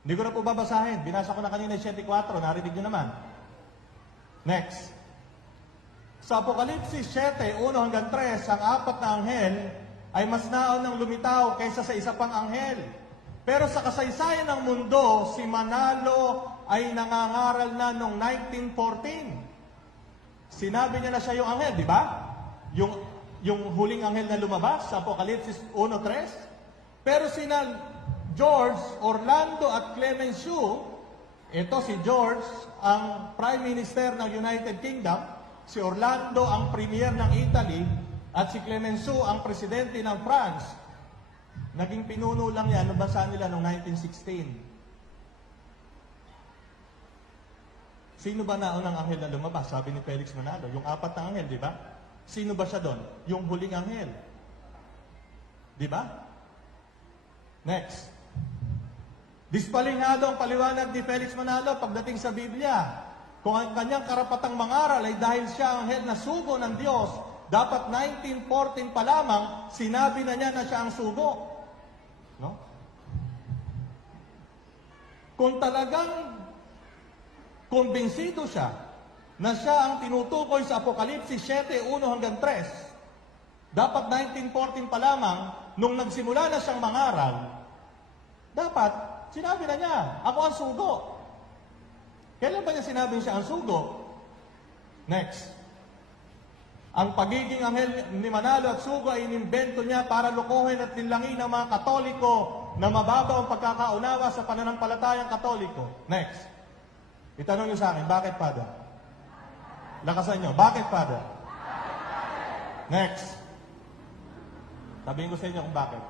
Hindi ko na po babasahin. Binasa ko na kanina 7:4, narinig nyo naman. Next. Sa Apokalipsis 7:1-3, ang apat na anghel ay mas naunang lumitaw kaysa sa isa pang anghel. Pero sa kasaysayan ng mundo, si Manalo ay nangangaral na noong 1914. Sinabi niya na siya yung anghel, di ba? Yung huling anghel na lumabas sa Apokalipsis 1:3. Pero sina George, Orlando at Clemenceau, ito si George, ang Prime Minister ng United Kingdom, si Orlando ang Premier ng Italy, at si Clemenceau ang Presidente ng France. Naging pinuno lang yan, nabasa nila noong 1916. Sino ba naunang anghel na lumabas? Sabi ni Felix Manalo, yung apat na anghel, di ba? Sino ba siya doon? Yung huling anghel. Di ba? Next. Dispalinghado ang paliwanag ni Felix Manalo pagdating sa Biblia. Kung ang kanyang karapatang mangaral ay dahil siya ang anghel na sugo ng Diyos, dapat 1914 pa lamang, sinabi na niya na siya ang sugo. No? Kung talagang kumbinsido siya na siya ang tinutukoy sa Apokalipsis 7:1-3, dapat 1914 pa lamang, nung nagsimula na siyang mangaral, dapat sinabi na niya, ako ang sugo. Kailan ba niya sinabi siya ang sugo? Next. Ang pagiging anghel ni Manalo at sugo ay inimbento niya para lukuhin at linlangin ang mga Katoliko na mababaw ang pagkakaunawa sa pananampalatayang Katoliko. Next. Itanong niyo sa akin, bakit, Father? Lakasan niyo, bakit, Father? Next. Sabihin ko sa inyo kung bakit.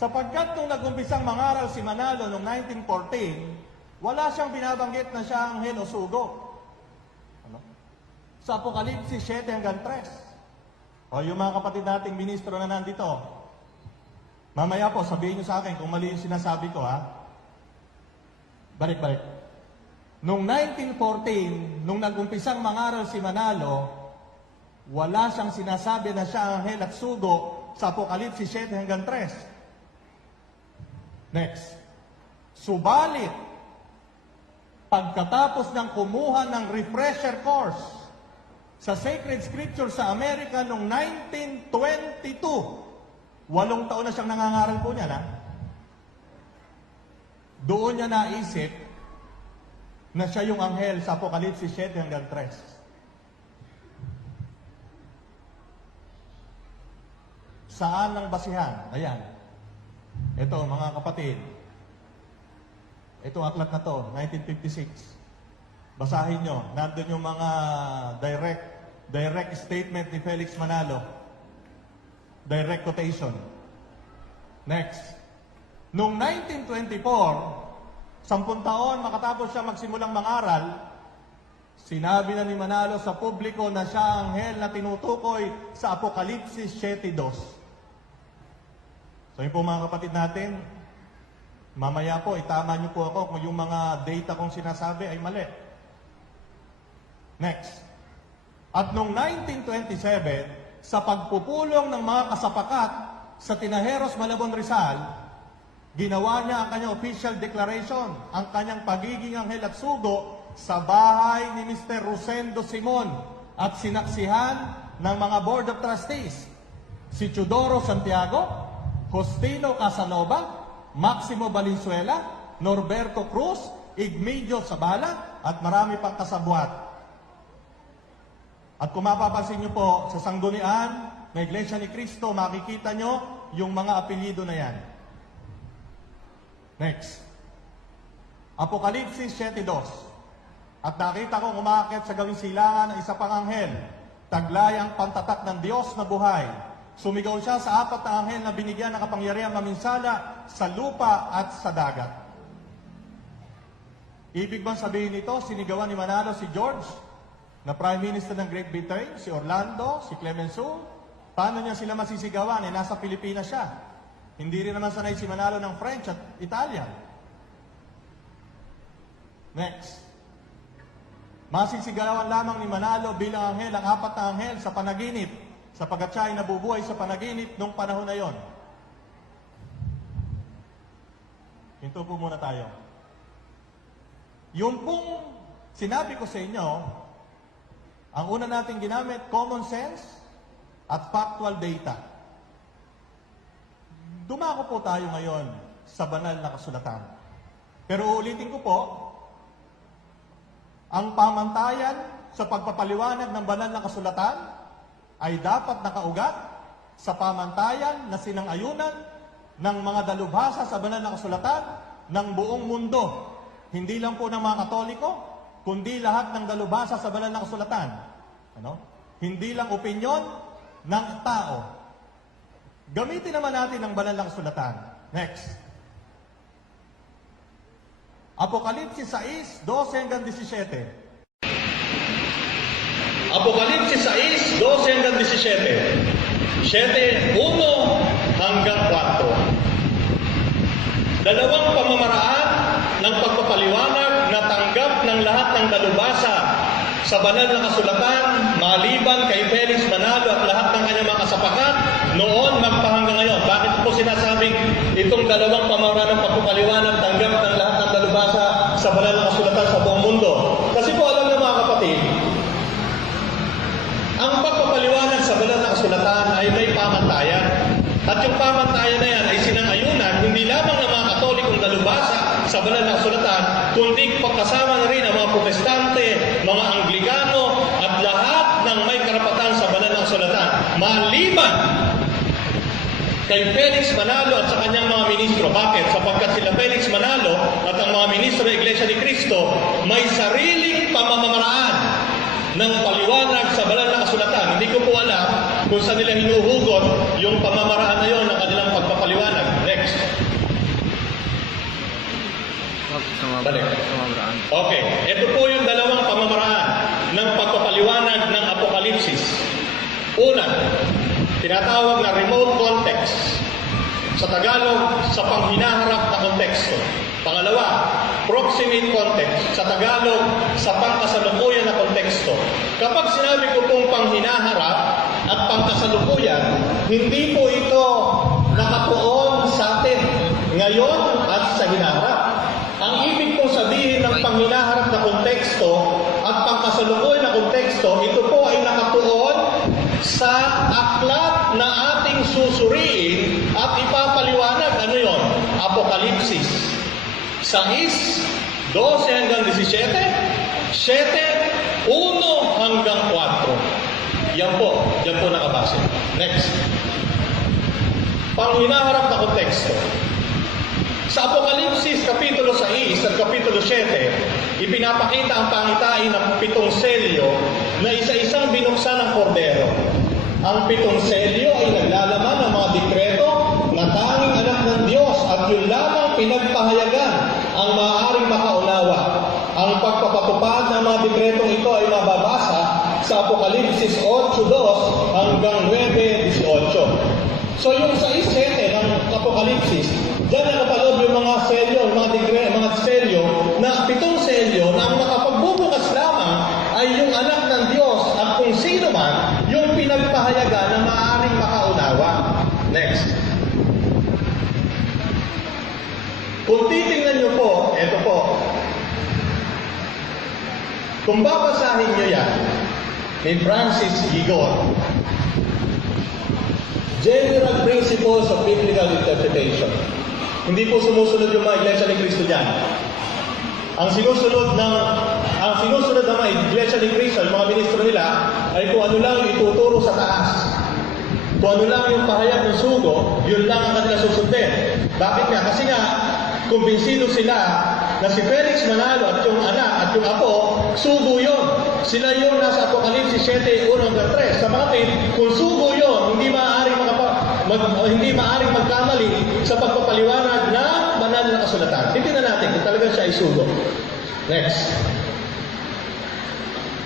Sapagkat nung nag-umpisang mangaral si Manalo noong 1914, wala siyang binabanggit na siya ang anghel o sugo. Ano? Sa Apokalipsis 7-3. O yung mga kapatid nating ministro na nandito, mamaya po sabihin niyo sa akin kung mali yung sinasabi ko, ha? Balik. Noong 1914, nung nag-umpisang mangaral si Manalo, wala siyang sinasabi na siya ang anghel at sugo sa Apokalipsis 7-3. Next. Subalit, pagkatapos ng kumuha ng refresher course sa Sacred Scripture sa Amerika noong 1922, 8 taon na siyang nangangaral po niya, na? doon niya naisip na siya yung anghel sa Apokalipsis 7 hanggang 3. Saan ang basihan? Ayan. Ito, mga kapatid. Ito, aklat na to, 1956. Basahin nyo. Nandun yung mga direct statement ni Felix Manalo. Direct quotation. Next. Noong 1924, 10 taon makatapos siya magsimulang mangaral, sinabi na ni Manalo sa publiko na siya ang anghel na tinutukoy sa Apokalipsis 7:2. So yun po mga kapatid natin, mamaya po, itama niyo po ako kung yung mga data kong sinasabi ay mali. Next. At noong 1927, sa pagpupulong ng mga kasapakat sa Tinajeros, Malabon, Rizal, ginawa niya ang kanyang official declaration, ang kanyang pagiging anghel at sugo sa bahay ni Mr. Rosendo Simon at sinaksihan ng mga Board of Trustees, si Teodoro Santiago, Justino Casanova, Maximo Valenzuela, Norberto Cruz, Igmedio Zabala, at marami pang kasabwat. At kung mapapansin nyo po, sa sanggunian na Iglesia ni Cristo, makikita nyo yung mga apelyido na yan. Next. Apokalipsis 7:2. At nakita ko umaakit sa gawing silangan ng isa pang anghel, taglay ang pantatak ng Diyos na buhay. Sumigaw siya sa 4 na anghel na binigyan ng kapangyarihan maminsala sa lupa at sa dagat. Ibig bang sabihin nito, sinigawan ni Manalo si George, na Prime Minister ng Great Britain, si Orlando, si Clemenceau? Paano niya sila masisigawan? Nasa Pilipinas siya. Hindi rin naman sanay si Manalo ng French at Italian. Next. Masisigawan lamang ni Manalo bilang anghel ang 4 na anghel sa panaginip, sapagkat siya ay nabubuhay sa panaginip nung panahon na yon. Hinto po muna tayo. Yung pong sinabi ko sa inyo, ang una natin ginamit, common sense at factual data. Dumako po tayo ngayon sa banal na kasulatan. Pero ulitin ko po, ang pamantayan sa pagpapaliwanag ng banal na kasulatan ay dapat nakaugat sa pamantayan na sinang-ayunan ng mga dalubhasa sa banal na kasulatan ng buong mundo. Hindi lang po ng mga Katoliko, kundi lahat ng dalubhasa sa banal na kasulatan. Hindi lang opinyon ng tao. Gamitin naman natin ang banal na kasulatan. Next. Apokalipsis 6:12 hanggang 17. Apokalipsis 6:12 hanggang 17. 7:1 hanggang 4. Dalawang pamamaraan ng pagpapaliwanag na tanggap ng lahat ng dalubhasa sa banal na kasulatan, maliban kay Felix Manalo at lahat ng kanyang mga kasapakat, noon magpahanggang ngayon. Bakit po sinasabing itong dalawang pamamaraan ng pagpapaliwanag tanggap ng lahat ng dalubhasa sa banal na kasulatan sa buong mundo? Kasi po alam niyo mga kapatid, ang pagpapaliwanag sa banal na kasulatan ay may pamantayan. At yung pamantayan na yan ay sinang-ayunan hindi lamang ng mga Katolikong dalubhasa sa banal na kasulatan, kundi pagkasama na rin ang mga Protestante, mga Anglikano, at lahat ng may karapatan sa banal na kasulatan. Maliban kay Felix Manalo at sa kanyang mga ministro. Bakit? Sapagkat sila Felix Manalo at ang mga ministro ng Iglesia ni Cristo may sariling pamamaraan ng paliwanag sa banal na kasulatan. Hindi ko po alam kung saan nila hinuhugot yung pamamaraan na yon ng kanilang pagpapaliwanag. Next. Balik. Okay. Ito po yung dalawang pamamaraan ng pagpapaliwanag ng Apokalipsis. Una, tinatawag na remote context. Sa Tagalog, sa panghinaharap na konteksto. Pangalawa, proximate context. Sa Tagalog, sa pangkasalukuyan na konteksto. Kapag sinabi ko pong panghinaharap at pangkasalukuyan, hindi po ito nakatuon sa atin ngayon at sa hinaharap. Ang ibig pong sabihin ng panghinaharap na konteksto at pangkasalukuyan na konteksto, ito po ay nakatuon sa aklat na ating susuriin at ipapaliwanag. Ano yon? Apokalipsis. 12 hanggang 17, 7, 1 hanggang 4. Yan po nakabase. Next. Pang hinaharap na konteksto. Sa Apokalipsis, Kapitulo 6 at Kapitulo 7, ipinapakita ang pangitain ng 7 selyo na isa-isang binuksan ng kordero. Ang 7 selyo ay naglalaman ng mga dekreto na tanging anak ng Diyos at yun lamang pinagpahayagan ang maaaring makaunawa. Ang pagpapatupad ng mga dekretong ito ay mababasa sa Apokalipsis 8:2 hanggang 9:18. So yung 6:7 ng Apokalipsis, diyan nakapaloob yung mga selyo, mga selyo, na 7 selyo na ang nakapagbubukas lamang ay yung anak ng Diyos at kung sino man yung pinagpahayagan na maaaring makaunawa. Next. Kung titingnan nyo po, eto po. Kung babasahin nyo yan, ni Francis Igor, General Principles of Biblical Interpretation. Hindi po sumusunod yung mga Iglesia ni Cristo dyan. Ang sinusunod ng mga Iglesia ni Cristo, yung mga ministro nila, ay kung ano lang yung ituturo sa taas. Kung ano lang yung pahayag ng sugo, yun lang ang kanila susundin. Bakit nga? Kasi nga, kumbinsido sila na si Felix Manalo at yung anak at yung apo, sugo yun. Sila yun nasa Apokalipsis 7:1-3. Sa mga kung sugo yun, hindi maaaring magkamali sa pagpapaliwanag ng banal na kasulatan. Tingnan natin kung talaga siya ay sugo. Next.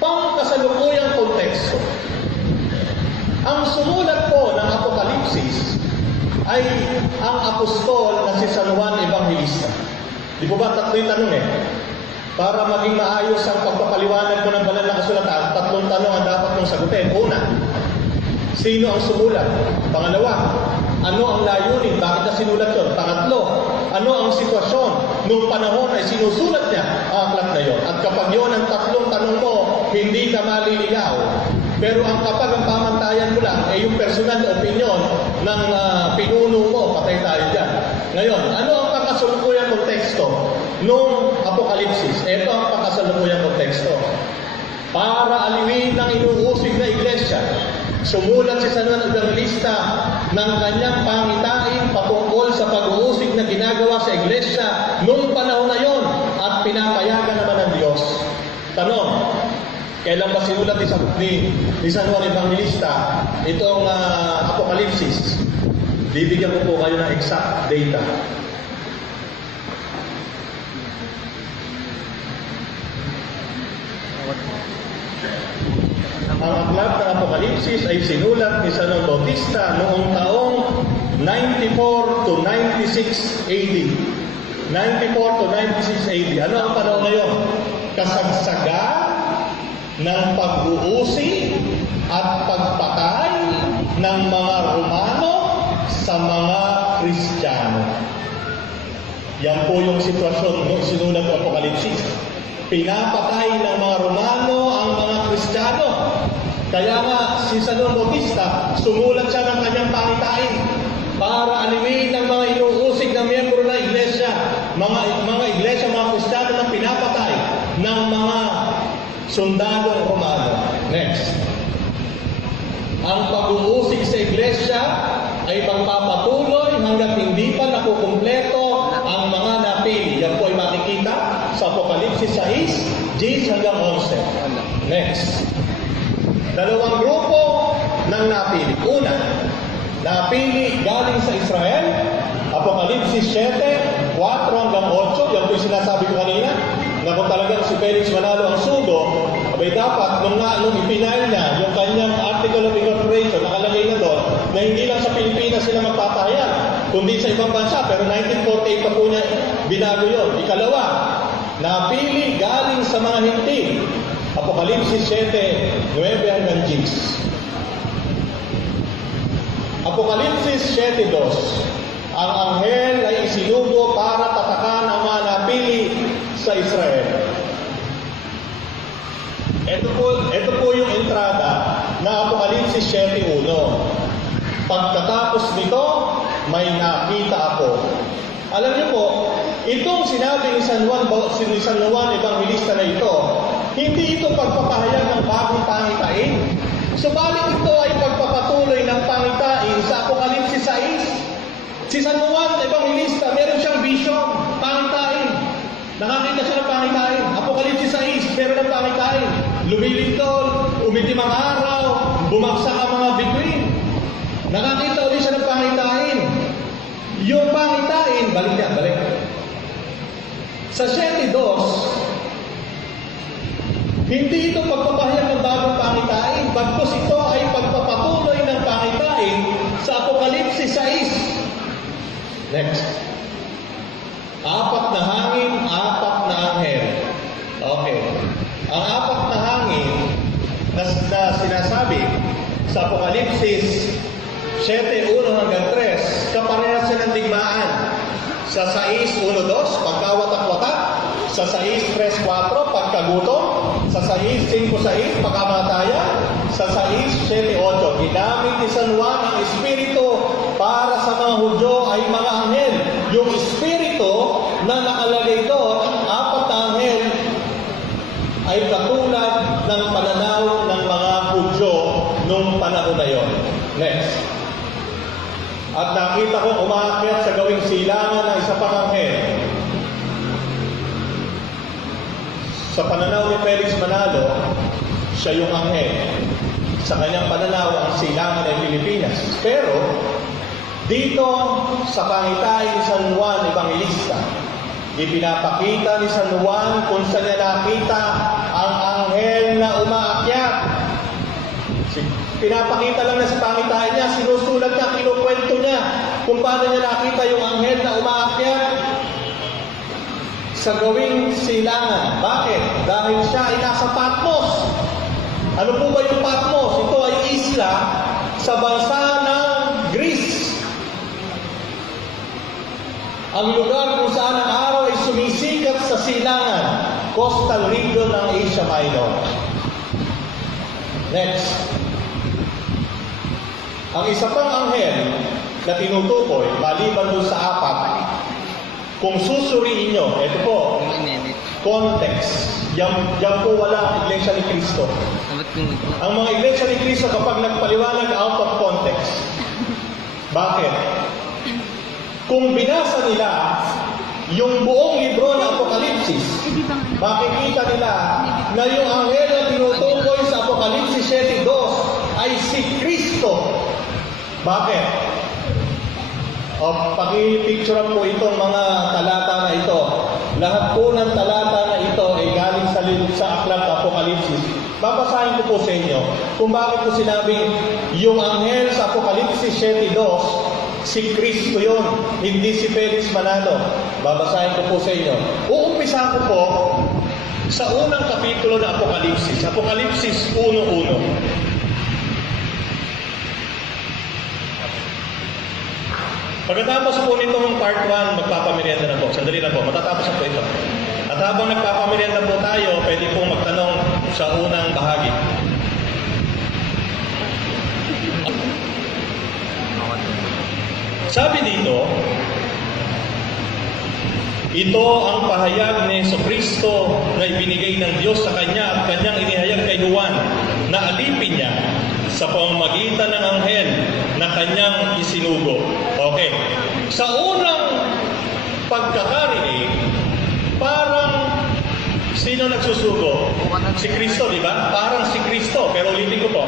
Pangkasalukuyang konteksto. Ang sumulat po ng Apokalipsis ay ang apostol na si San Juan Evangelista. Di po ba tatlo yung tanong Para maging maayos ang pagpapaliwanag mo ng banal na kasulatan, 3 tanong ang dapat mong sagutin. Una, sino ang sumulat? Pangalawa, ano ang layunin? Bakit na sinulat yun? Pangatlo, ano ang sitwasyon nung panahon ay sinusulat niya ang aklat na yun? At kapag yun ang 3 tanong mo, hindi ka maliligaw. Pero kapag ang pamantayan mo lang ay yung personal na opinion ng pinuno mo, patay tayo dyan. Ngayon, ano ang pangkasalukuyang konteksto nung Apokalipsis? Ito ang pangkasalukuyang konteksto. Para aliwin ng inuusig na iglesia, sumulat si San Juan Evangelista ng kanyang pangitain patungkol sa pag-uusig na ginagawa sa iglesia noong panahon na yon at pinapayagan naman ng Diyos. Tanong, kailan ba sinulat ni San Juan Evangelista itong Apokalipsis? Bibigyan ko po kayo ng exact data. Ang aklat ng Apokalipsis ay sinulat ni San Juan Bautista noong taong 94 to 96 AD. 94 to 96 AD. Ano ang panahon ngayon? Kasagsagan ng pag-uusig at pagpatay ng mga Romano sa mga Kristiyano. Yan po yung sitwasyon nung sinulat ng Apokalipsis. Pinapatay ng mga Romano ang mga Kristiyano. Kaya nga, si San Juan Bautista, sumulat siya ng kanyang pangitain para alimin ng mga inuusig na miyembro ng iglesia, mga iglesia, mga Kristiyano na pinapatay ng mga sundalong Romano. Next. Ang pag-uusig sa iglesia ay magpapatuloy hanggat hindi pa nakukumpleto ang mga napili. Yan po ay makikita sa Apokalipsis 6, 10 hanggang 11. Next. 2 grupo ng napili. Una, napili galing sa Israel. Apokalipsis 7, 4 hanggang 8. Yan po yung sinasabi ko kanina. Na kung talagang si Felix Manalo ang sugo, abay dapat nung ipinail niya yung kanyang Article of Incorporation, nakalagay na doon, na hindi lang sa Pilipinas sila magpapahayag, kundi sa ibang bansa. Pero 1948 pa po niya binago yun. Ikalawa, napili galing sa mga hindi. Apokalipsis 7, 9 hanggang 10. Apokalipsis 7:2. Ang anghel ay isinugo para tatakan ang mga napili sa Israel. Ito po yung entrada na Apokalipsis 7:1. Pagkatapos nito, may nakita ako. Alam niyo po, itong sinabi ni San Juan Evangelista na ito, hindi ito pagpapahayag ng bagong pangitain. Subalit ito ay pagpapatuloy ng pangitain sa Apokalipsis 6. Si San Juan Evangelista, meron siyang vision, pangitain. Nakakita siya ng pangitain. Apokalipsis 6, meron ng pangitain. Lumilindol, umitim ang araw, bumagsak ang mga bituin. Nakakita ulit siya ng pangitain. Yung pangitain, balik. Sa 7:2, hindi ito pagpapahayag ng bagong pangitain, bagkus ito ay pagpapatuloy ng pangitain sa Apokalipsis 6. Next. 4 na hangin, 4 na anghel. Okay. Ang 4 na hangin na sinasabi sa Apokalipsis 7:1-3, kaparehas siya ng digmaan. Sa 6:1-2, pagkawatak-watak. Sa 6:3-4, pagkagutom. Sa 6:5-6, pagkamataya. Sa 6:7-8, ginamit ni San Juan ang Espiritu para sa mga Hudyo ay mga anghel. Yung Espiritu na nakalagay doon, 4 na anghel, ay katulad ng pananaw ng mga Hudyo nung panahon na yon. Next. At nakita ko umaakyat sa gawing silangan ng isa pang anghel. Sa pananaw ni Felix Manalo, siya yung anghel. Sa kanyang pananaw, ang silangan ay Pilipinas. Pero, dito sa pangitain ni San Juan Evangelista, ipinapakita ni San Juan kung saan niya nakita ang anghel na umaakyat. Pinapakita lang na sa pangitain niya, sinusulat niya, kinukwento niya kung paano niya nakita yung anghel na umaakyat sa gawing silangan. Bakit? Dahil siya ay nasa Patmos. Ano po ba yung Patmos? Ito ay isla sa bansa ng Greece. Ang lugar kung saan ang araw ay sumisikat sa silangan, coastal region ng Asia Minor. Next. Ang isa pang anghel na tinutukoy, maliban doon sa 4, kung susuriin nyo, ito po, context. Yan po wala ang Iglesia ni Cristo. Ang mga Iglesia ni Cristo kapag nagpaliwanag out of context. Bakit? Kung binasa nila yung buong libro ng Apokalipsis, makikita nila na yung anghel na tinutukoy sa Apokalipsis 7:2 ay si Kristo. Bakit? Pag-picturean po itong mga talata na ito. Lahat po ng talata na ito ay galing sa aklat ng Apokalipsis. Babasahin ko po sa inyo kung bakit po sinabing yung anghel sa Apokalipsis 7:2, si Kristo yun, hindi si Felix Manalo. Babasahin ko po sa inyo. Uumpisa ko po sa unang kapitulo ng Apokalipsis, Apokalipsis 1:1. Pagkatapos po nitong part 1, magpapamerienda na po. Sandali na po, matatapos na po ito. At habang nagpapamerienda po tayo, pwede pong magtanong sa unang bahagi. Sabi dito, ito ang pahayag ni Jesucristo na ibinigay ng Diyos sa Kanya at Kanyang inihayag kay Juan na alipin niya sa pamamagitan ng anghel na Kanyang isinugo. Okay. Sa unang pagkakarinig, parang sino nagsusugo? Si Kristo, di ba? Parang si Kristo. Pero ulitin ko po.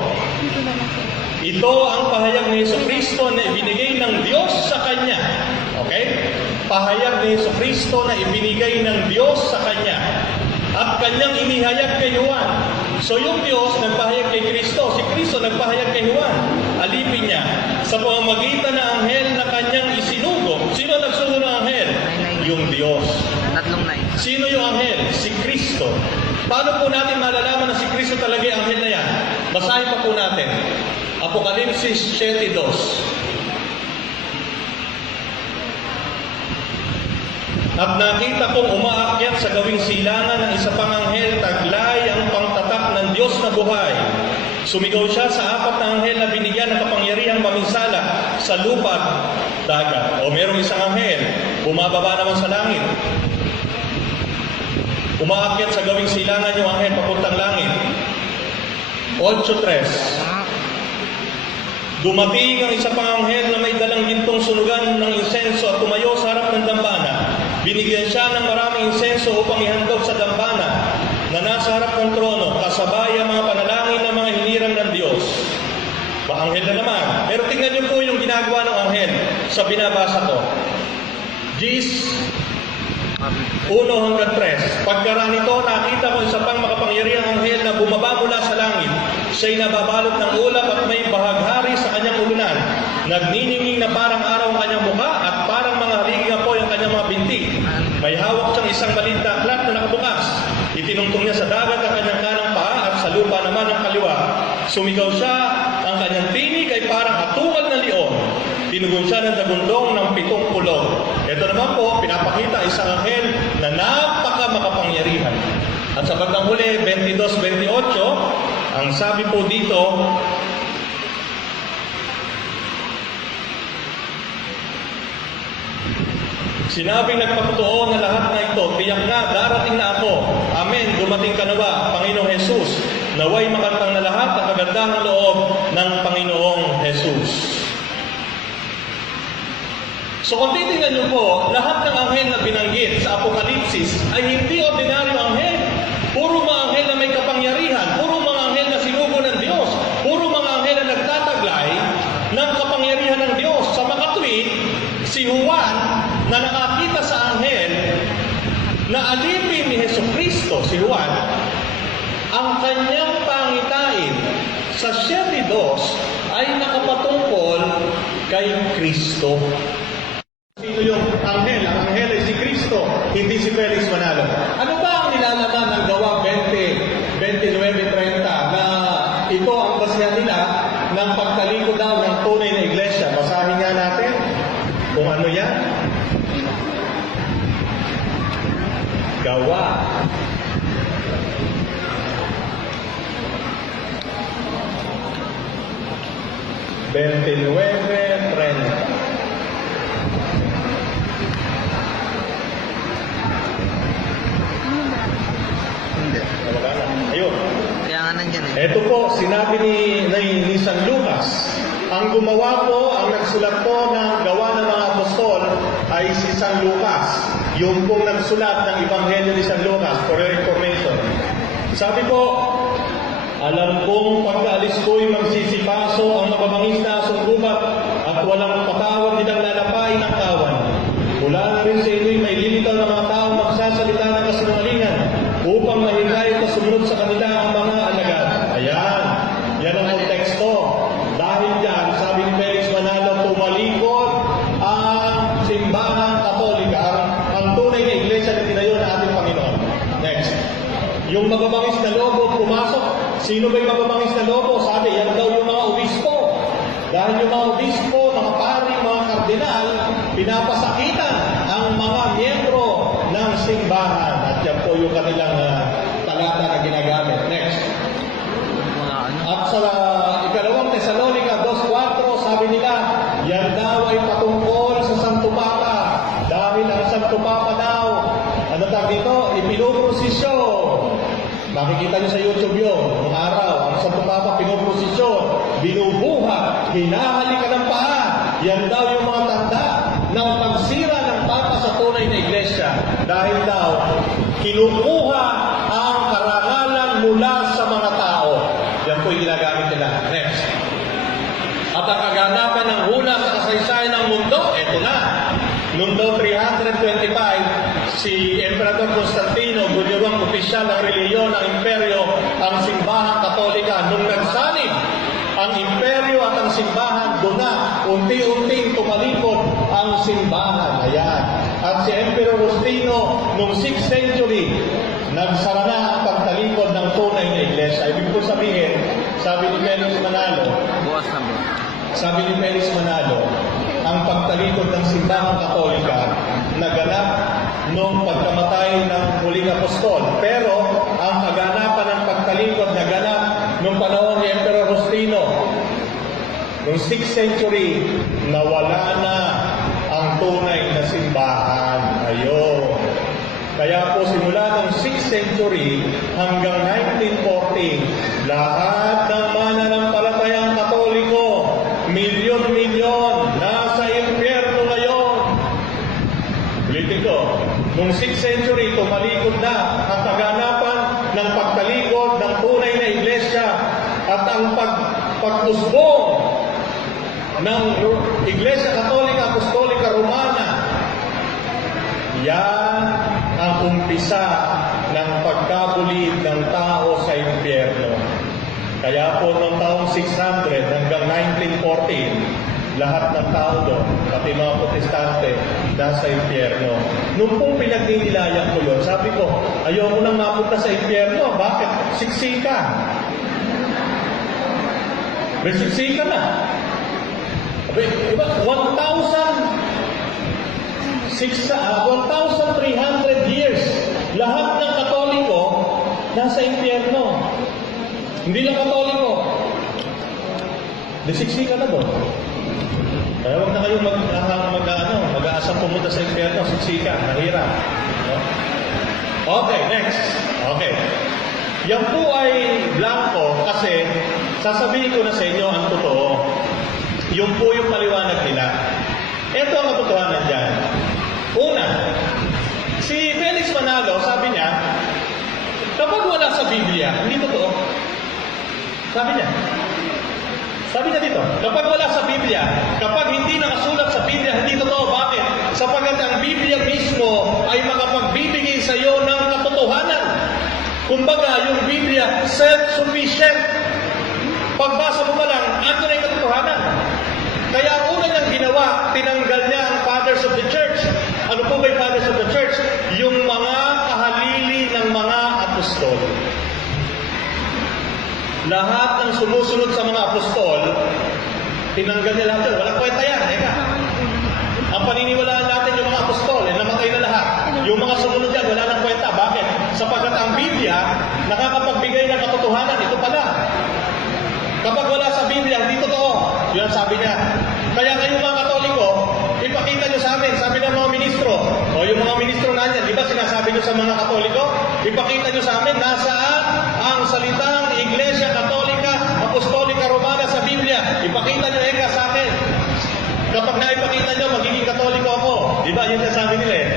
Ito ang pahayag ni Jesucristo na ibinigay ng Diyos sa Kanya. Okay? Pahayag ni Jesucristo na ibinigay ng Diyos sa Kanya. At Kanyang inihayag kay Juan. So yung Diyos nagpahayag kay Kristo. Si Kristo nagpahayag kay Juan. Alipin niya sa pamamagitan ng anghel na Kanyang isinugo. Sino nagsugo ng anghel? Yung Diyos. Sino yung anghel? Si Kristo. Paano po natin malalaman na si Kristo talaga yung anghel na yan? Basahin pa po natin. Apokalipsis 7:2. At nakita kong umaakyat sa gawing silangan ng isa pang anghel, taglay ang pangtatak ng Diyos na buhay. Sumigaw siya sa 4 na anghel na binigyan ng kapangyarihang maminsala sa lupa at dagat. O merong isang anghel, bumababa naman sa langit. Umaakyat sa gawing silangan yung anghel papuntang langit. 8:3. Dumating ang isa pang anghel na may dalang gintong sunugan ng insenso at tumayo sa harap ng dambana. Binigyan siya ng maraming insenso upang ihandog sa dambana na nasa harap ng trono, kasabay ang mga panalangin ng mga hinirang ng Diyos. Anghel na naman. Pero tingnan niyo po yung ginagawa ng anghel sa binabasa ko. Gis 1:3. Pagkaraan nito, nakita ko isa pang makapangyarihang anghel na bumaba mula sa langit. Siya'y nababalot ng ulap at may bahaghari sa kanyang ulunan. Nagniningning na parang araw ang kanyang mukha at parang mga haliging apoy ang kanyang mga binti. May hawak siyang isang maliit na aklat na nakabukas. Itinungtong niya sa dagat ang kanyang kanang paa at sa lupa naman ang kaliwa. Sumigaw siya, ang kanyang tinig ay parang atungad na leon. Tinugon siya ng dagundong ng 7 kulog. Ito naman po, pinapakita isang anghel na napaka-makapangyarihan. At sa bandang huli, 22-28, ang sabi po dito, sinabing nagpapatuo na lahat na ito, tiyak na, darating na ako. Amen, dumating ka na ba, Panginoong Jesus? Naway makantang na lahat ang kagandahang loob ng Panginoong Jesus. So kung titingnan niyo po, lahat ng anghel na binanggit sa Apokalipsis ay hindi ordinaryo anghel. Puro mga anghel na may kapangyarihan, puro mga anghel na sinugo ng Diyos, puro mga anghel na nagtataglay ng kapangyarihan ng Diyos. Sa makatwid, si Juan na nakakita sa anghel na alipin ni Jesucristo, si Juan, ang kanyang pangitain sa 7:2 ay nakapatungkol kay Kristo. Sino yung anghel? Ang anghel ay si Kristo, hindi si Felix Manalo. Ano ba ang nilalaman ng Gawa 29:30 na ito ang basihan nila ng pagtalikod daw ng tunay na iglesia? Basahin nga natin kung ano yan. Gawa 29:30. Wala na. Ayun. Kaya nga nandyan eh. Ito po, sinabi ni San Lucas. Ang gumawa po, ang nagsulat po ng Gawa ng mga Apostol ay si San Lucas. Yung pong nagsulat ng Ebanghelyo ni San Lucas, for your information. Sabi po, alam kong pagkaalis ko'y magsisipaso ang mababangis na asunggubat at walang patawad nilang lalapay ng kawan. Mula na rin sa inyo'y may lilitaw na mga tao magsasalita ng kasinungalingan upang mahigayat na sumunod sa kanila ang mga alagad. Ayan, yan ang konteksto. Dahil dyan, sabi ni Felix Manalo, tumalikod ang simbahan katolika, ang tunay na iglesia na tinayo na ating Panginoon. Next. Yung mababangis na lobo pumasok. Sino ba yung mababangis na lobo? Sabi, yan daw yung mga obispo. Dahil yung mga obispo, mga pari, mga kardinal, pinapasakitan ang mga miyembro ng simbahan. At yan po yung kanilang talata na ginagamit. Next. At sa ikalawang Tesalonica 2:4, sabi nila, yan daw ay patungkol sa Santo Papa. Dahil ang Santo Papa daw, ano tawag dito? Ipinuprosisyon. Makikita niyo sa YouTube yun, noong araw, ang Santo Papa pinuprosisyon, binubuhat, hinahalikan ng paa. Yan daw yung mga tanda ng pagsira ng Papa sa tunay na iglesia. Dahil daw, kinukuha ang karangalan mula sa mga tao. Yan po yung ginagamit nila. Next. At ang kaganapan ng hula sa kasaysayan ng mundo, eto na. Noong 325, si Emperador Constantino, gudyawang opisyal ng reliyon ng imperyo, ang simbahang katolika. Nung nagsanib ang imperyo at ang simbahan, doon na unti-unting tumalikod ang simbahan. Ayan. At si Emperor Justino, noong 6th century, nagsara na ang pagtalikod ng tunay na iglesia. Ibig po sabihin, sabi ni Felix Manalo, Bukas na ba? sabi ni Felix Manalo, ang pagtalikod ng simbahang katolika naganap noong pagkamatay ng huling apostol. Pero ang kaganapan ng pagtalikod naganap noong panahon ni Emperor Justino. Noong 6th century, nawala na ang tunay na simbahan. Ayun. Kaya po simula noong 6th century hanggang 1940, lahat ng mananampalatayang Katoliko, milyon-milyon, nasa impyerno ngayon. Ulitin ko, noong 6th century, tumalikod na ang kaganapan ng pagtalikod ng tunay na iglesia at ang pag-usbong ng Iglesia Katolika Apostolika Romana. Yan ang umpisa ng pagkabulid ng tao sa impyerno. Kaya po noong taong 600 hanggang 1914, lahat ng tao doon, pati mga protestante, nasa impyerno. Nung pong pinagninilayan ko yun, sabi ko, ayoko nang mapunta sa impyerno. Bakit? Siksika. May siksika na. Diba? 1,300 years. Lahat ng Katoliko nasa impyerno. Hindi lang Katoliko. Disiksika na doon. Kaya huwag na kayong mag-aasang pumunta sa impyerno. Siksika, mahirap. No? Okay, next. Okay. Yan po ay blanco kasi sasabihin ko na sa inyo ang totoo. Yung po yung paliwanag nila. Ito ang katotohanan dyan. Una, si Felix Manalo, sabi niya, kapag wala sa Biblia, hindi totoo. Sabi niya dito, kapag wala sa Biblia, kapag hindi nakasulat sa Biblia, hindi totoo. Bakit? Sapagkat ang Biblia mismo ay makapagbibigay sa iyo ng katotohanan. Kumbaga, yung Biblia, self-sufficient. Pagbasa mo pa lang, ando na yung katotohanan. Kaya ang una niyang ginawa, tinanggal niya ang Fathers of the Church. Ano po ba yung Fathers of the Church? Yung mga kahalili ng mga apostol. Lahat ng sumusunod sa mga apostol, tinanggal niya lahat yun. Walang kwenta yan. Eka. Ang paniniwalaan natin yung mga apostol, namatay na lahat. Yung mga sumunod yan, wala nang kwenta. Bakit? Sapagkat ang Biblia, nakakapagbigay ng katotohanan. Ito pala. Kapag wala sa Biblia, hindi totoo. Yun ang sabi niya. Kaya ngayong mga Katoliko, ipakita nyo sa amin, sabi ng mga ministro, o yung mga ministro nanyan, di ba sinasabi nyo sa mga Katoliko, ipakita nyo sa amin, nasaan ang salitang Iglesia Katolika Apostolika Romana sa Biblia. Ipakita nyo eka sa akin. Kapag naipakita nyo, magiging Katoliko ako. Di ba? Yun ang sabi nila eh.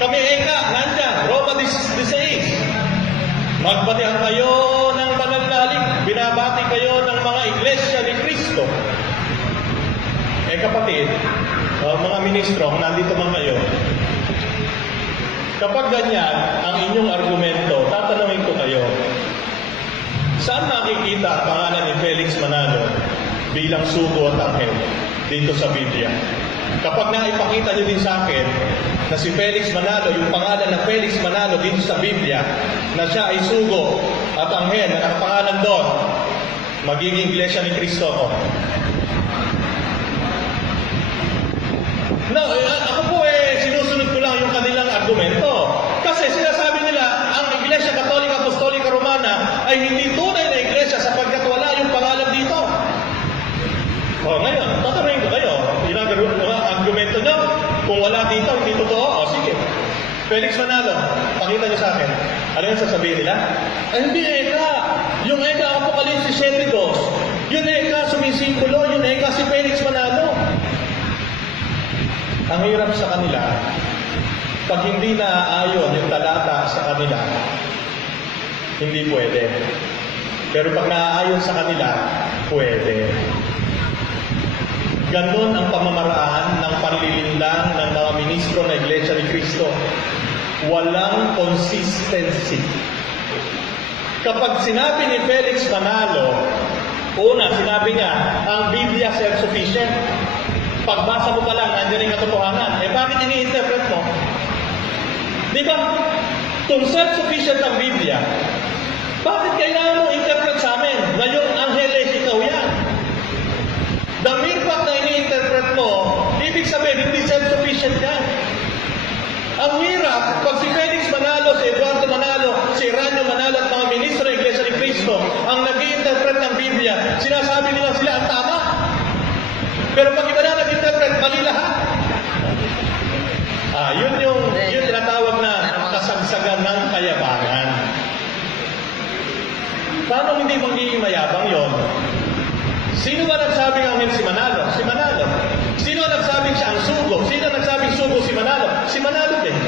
Kami eka, nandyan, Roma 16. Magbatihan kayo ng pananalig, binabati kayo ng mga iglesia ni Kristo. Eh kapatid, mga ministro, kung nandito man kayo, kapag ganyan ang inyong argumento, tatanungin ko kayo, saan nakikita ang pangalan ni Felix Manalo bilang sugo at anghel dito sa Biblia? Kapag naipakita niyo din sa akin na si Felix Manalo, yung pangalan ng Felix Manalo dito sa Biblia, na siya ay sugo at anghel na nakapangalan doon, magiging iglesia ni Kristo ako. No, ako po sinusunod ko lang yung kanilang argumento. Kasi sinasabi nila, ang Iglesia Katolika Apostolika Romana ay hindi tunay na iglesia sapagkat wala yung pangalan dito. O ngayon, tatanungin ko kayo, yung argumento nyo, kung wala dito, hindi totoo, o sige. Felix Manalo, pakita nyo sa akin. Ano yung sasabihin nila? Ay hindi eka. Yung eka Apokalipsis 7:2. Yung eka sumisimbolo, yung eka si Felix Manalo. Ang hirap sa kanila, pag hindi naaayon yung talata sa kanila, hindi pwede. Pero pag naaayon sa kanila, pwede. Ganon ang pamamaraan ng panlilinlang ng mga ministro na Iglesia ni Cristo. Walang consistency. Kapag sinabi ni Felix Manalo, una, sinabi niya, ang Biblia self-sufficient. Pagbasa mo pa lang, nandiyan yung katotohanan. Eh bakit ini-interpret mo? Di ba? Kung self-sufficient ang Biblia, bakit kailangan mo interpret sa amin? Ngayong Angeles, ikaw yan. The mere fact na ini-interpret mo, ibig sabihin, hindi self-sufficient yan. Ang hirap, pag si Felix Manalo, si Eduardo Manalo, si Ranyo Manalo at mga ministro ng Iglesia ni Cristo, ang nag-i-interpret ng Biblia, sinasabi nila sila ang tama. Pero pag iba na nag-interpret, mali lahat. Sino ba nagsabing anghel si Manalo? Si Manalo. Sino ang nagsabing siya ang sugo? Sino ang nagsabing sugo si Manalo? Si Manalo din.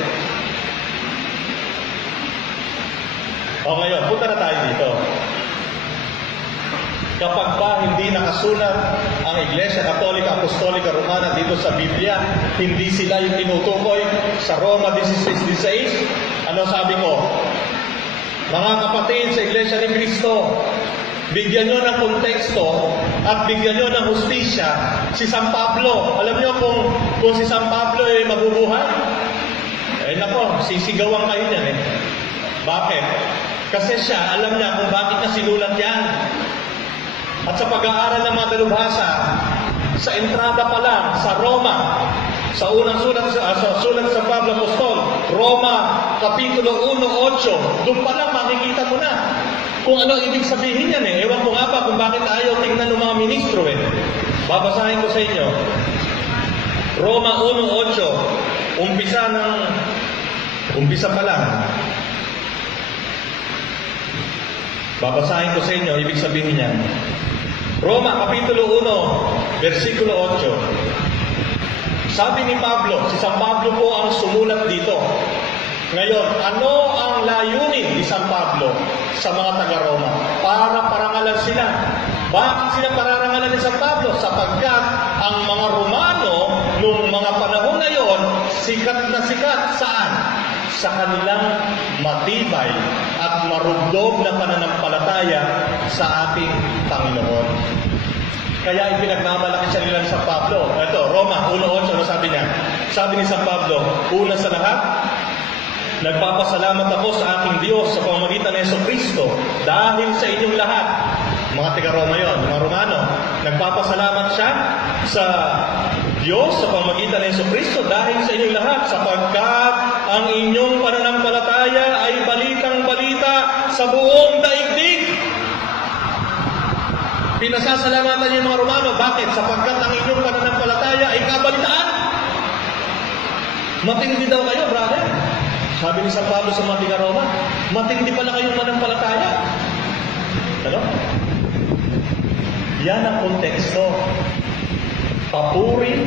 O ngayon, punta na tayo dito. Kapag ba hindi nakasulat ang Iglesia Katolika Apostolika Romana dito sa Biblia, hindi sila yung tinutukoy sa Roma 16:16, ano sabi ko? Mga kapatid sa Iglesia ni Cristo, bigyan nyo ng konteksto at bigyan nyo ng hustisya si San Pablo. Alam nyo kung si San Pablo ay mabubuhay? Eh nako, sisigawan kayo niyan eh. Bakit? Kasi siya, alam niya kung bakit na sinulat yan. At sa pag-aaral ng mga dalubhasa, sa entrada pa lang, sa Roma, sa unang sulat sa sulat sa Pablo Apostol, Roma, Kapitulo 1:8, doon pa lang makikita mo na kung ano ibig sabihin yan eh. Ewan ko nga ba kung bakit ayaw tingnan ng mga ministro eh. Babasahin ko sa inyo. Roma 1:8, umpisa pa lang. Babasahin ko sa inyo, ibig sabihin niyan. Roma, Kapitulo 1, versikulo 8. Sabi ni Pablo, si San Pablo po ang sumulat dito. Ngayon, ano ang layunin ni San Pablo sa mga taga-Roma? Para parangalan sila. Bakit sila pararangalan ni San Pablo? Sapagkat ang mga Romano, nung mga panahon na yon, sikat na sikat saan? Sa kanilang matibay at marugdog na pananampalataya sa ating Panginoon. Kaya ipinagmamalaki siya nila ni San Pablo. Ito, Roma 1:8, ano sabi niya? Sabi ni San Pablo, una sa lahat, nagpapasalamat ako sa aking Diyos sa pamamagitan ng Jesucristo dahil sa inyong lahat. Mga taga-Roma yon, mga Romano. Nagpapasalamat siya sa Diyos sa pamamagitan ng Jesucristo dahil sa inyong lahat sapagkat ang inyong pananampalataya ay balitang-balita sa buong daigdig. Pinasasalamatan niyo yung mga Romano. Bakit? Sapagkat ang inyong pananampalataya ay kabalitaan. Matindi daw kayo, brother. Sabi ni San Pablo sa mga taga-Roma, matindi pala kayong mananampalataya. Ano? Yan ang konteksto. Papuri,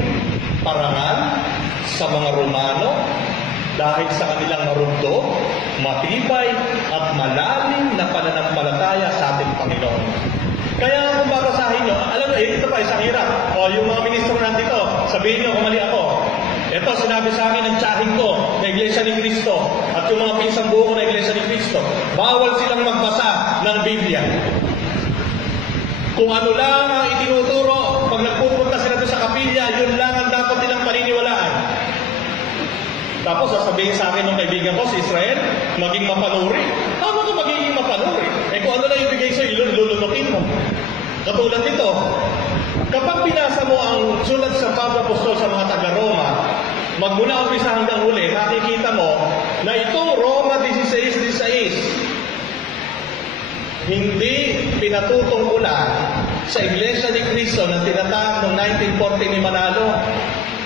parangal sa mga Romano dahil sa kanilang marugdog, matibay at malalim na pananampalataya sa ating Panginoon. Kaya kung babasahin nyo, alam nyo, ito pa isang hirap. O yung mga ministro nandito, sabihin nyo kung mali ako. Ito, sinabi sa akin ng tiyahing ko na Iglesia ni Cristo at yung mga pinsang buo na Iglesia ni Cristo. Bawal silang magbasa ng Biblia. Kung ano lang ang itinuturo, pag nagpupunta sila doon sa kapilya, yun lang ang dapat nilang paniniwalaan. Tapos sasabihin sa akin ng kaibigan ko, si Israel, maging mapanuri. Tama ka magiging mapanuri. Eh kung ano lang ibigay sa'yo, lulunukin mo. Katulad nito, kapag binasa mo ang sulat sa Pablo Apostol sa mga taga-Roma, magmula umpisa hanggang huli, makikita mo na itong Roma 16:16, hindi pinatutungkulan sa Iglesia ni Cristo na tinatawag noong 1940 ni Manalo.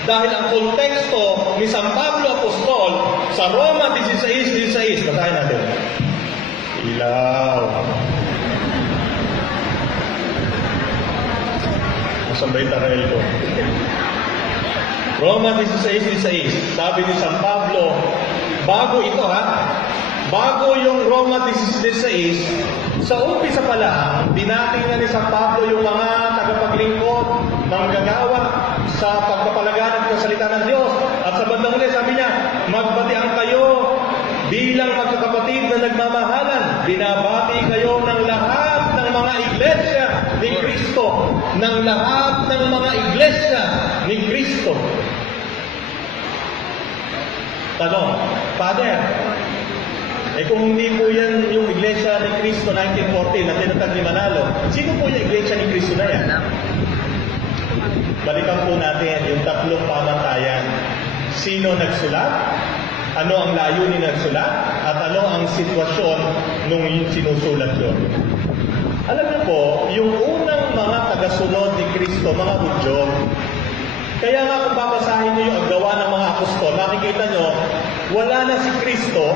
Dahil ang konteksto ni San Pablo Apostol sa Roma 16:16, basahin natin. Ilaw. Nasaan ba yung taral ko? Roma 16:16, sabi ni San Pablo, bago ito bago yung Roma 16:16, sa umpisa pa lang, binating na ni San Pablo yung mga tagapaglingkod, manggagawa sa pagpapalaganap ng salita ng Diyos. At sa bandang huli, sabi niya, magbatian kayo bilang magkakapatid na nagmamahalan. Binabati kayo ng lahat ng mga iglesia ni Cristo. Ng lahat ng mga iglesia ni Cristo. Tanong, Father, kung hindi po yan yung Iglesia ni Cristo 1914 na tinatag ni Manalo, sino po yung Iglesia ni Cristo na yan? Balikan po natin yung tatlong pamantayan. Sino nagsulat? Ano ang layunin ng nagsulat? At ano ang sitwasyon nung sinusulat yun? Alam niyo po, yung unang mga tagasunod ni Cristo, mga Hudyo, kaya nga kung babasahin niyo yung gawa ng mga apostol, nakikita niyo, wala na si Cristo,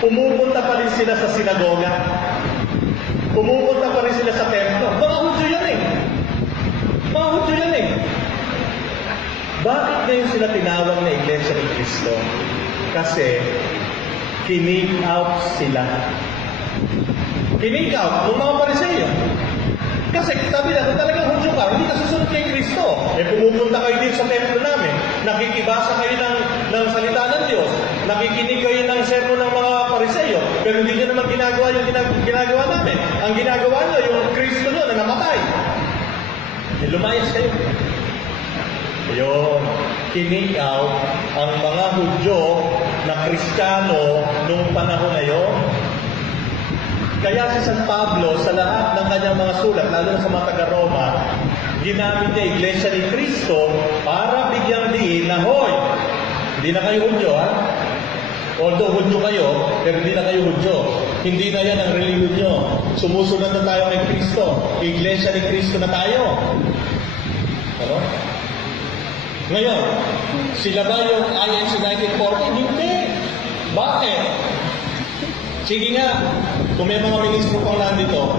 pumupunta pa rin sila sa sinagoga. Pumupunta pa rin sila sa templo. Mga Hudyo yan eh. Hudyo yan eh. Bakit ngayon sila tinawag na Iglesia ni Cristo? Kasi kinig out sila. Kinig out ng mga Pariseo. Kasi sabi na, kung talagang Hudyo ka, hindi ka susunod kay Kristo. Pumupunta kayo din sa templo namin, nakikibasa kayo ng salita ng Diyos, nakikinig kayo ng sermon ng mga Pariseo, pero hindi nyo naman ginagawa yung ginagawa namin. Ang ginagawa nyo, yung Kristo nyo na namatay. Lumayas kayo. Ayun, kinig out ang mga Hudyo na Kristiyano nung panahon na yun. Kaya si San Pablo, sa lahat ng kanyang mga sulat, lalo na sa mga taga-Roma, ginamit niya Iglesia ni Cristo para bigyang diin na, hoy, hindi na kayo Hudyo, ha? Although Hudyo kayo, pero hindi na kayo Hudyo. Hindi na yan ang religion nyo. Sumusunod na tayo kay Kristo. Iglesia ni Cristo na tayo. Ano? Ngayon, sila ba yung INC 1940? Hindi. Bakit? Sige nga, kung may mga ministro pang nandito,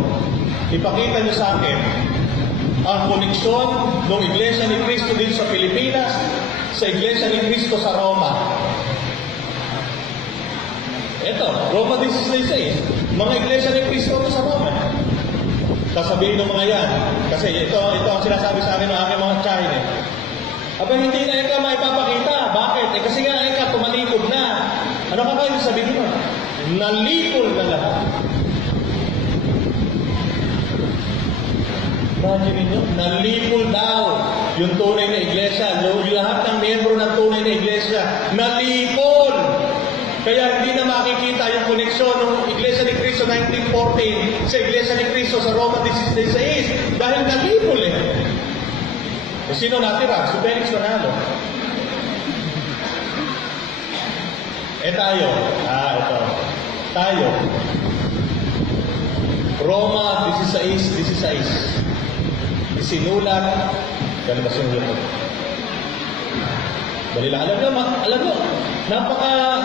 ipakita nyo sa akin ang koneksyon ng Iglesia ni Cristo dito sa Pilipinas sa Iglesia ni Cristo sa Roma. Ito, Roma 16, mga Iglesia ni Cristo ito sa Roma. Sasabihin ng mga yan, kasi ito ang sinasabi sa akin ng aking mga China. Aba, hindi na ikaw maipapakita. Bakit? Kasi nga ikaw tumalikod na. Ano ka kayo sabihin mo? Nalikol na lahat. Imagine nyo, nalikol daw yung tunay na iglesia. Yung lahat ng miyembro ng tunay na iglesia, nalikol. Kaya hindi na makikita yung koneksyon ng Iglesia ni Cristo 1914 sa Iglesia ni Cristo sa Roma 16 dahil nalikol eh. Sino natira? Si Felix Manalo. Tayo. Ito. Tayo. Roma 16. Isinulat. Gano'n ba sinulat ito? Dali lang. Alam nyo,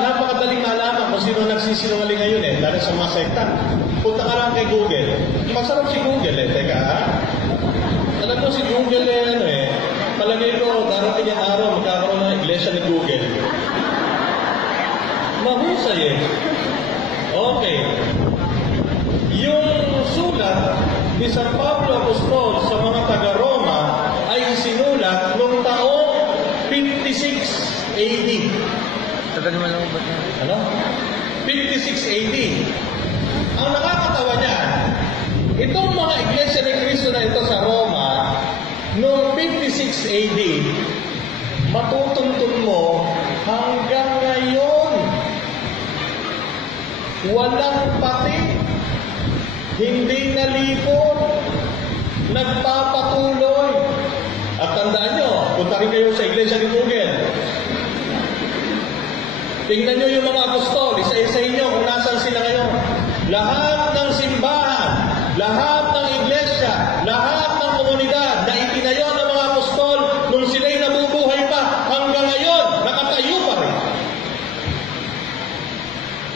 napakadaling malaman kung sino nagsisinungaling ngayon eh, dahil sa mga sekta. Punta ka lang kay Google. Masarap si Google eh. Teka ha? Alam mo si Google eh, palagay ko, darating yung araw, magkakaroon ng iglesia ni Google. Mahusay eh. Okay. Yung sulat ni San Pablo Apostol sa mga taga-Roma ay sinulat noong taong 56 AD. Tagal mo lang ba na? Ano? 56 AD. Ang nakakatawa niyan, itong mga iglesia ni Cristo na ito sa Roma, noong 56 AD, matutuntun mo hanggang ngayon. Walang pati, hindi nalipon, nagpapatuloy. At tandaan nyo, punta rin kayo sa iglesia ni Google. Tingnan nyo yung mga apostol, isa-isahin nyo kung nasan sila ngayon. Lahat ng simbahan, lahat ng iglesia, lahat ng komunidad na itinayo ng mga apostol nung sila'y nabubuhay pa, hanggang ngayon, nakatayo pa rin.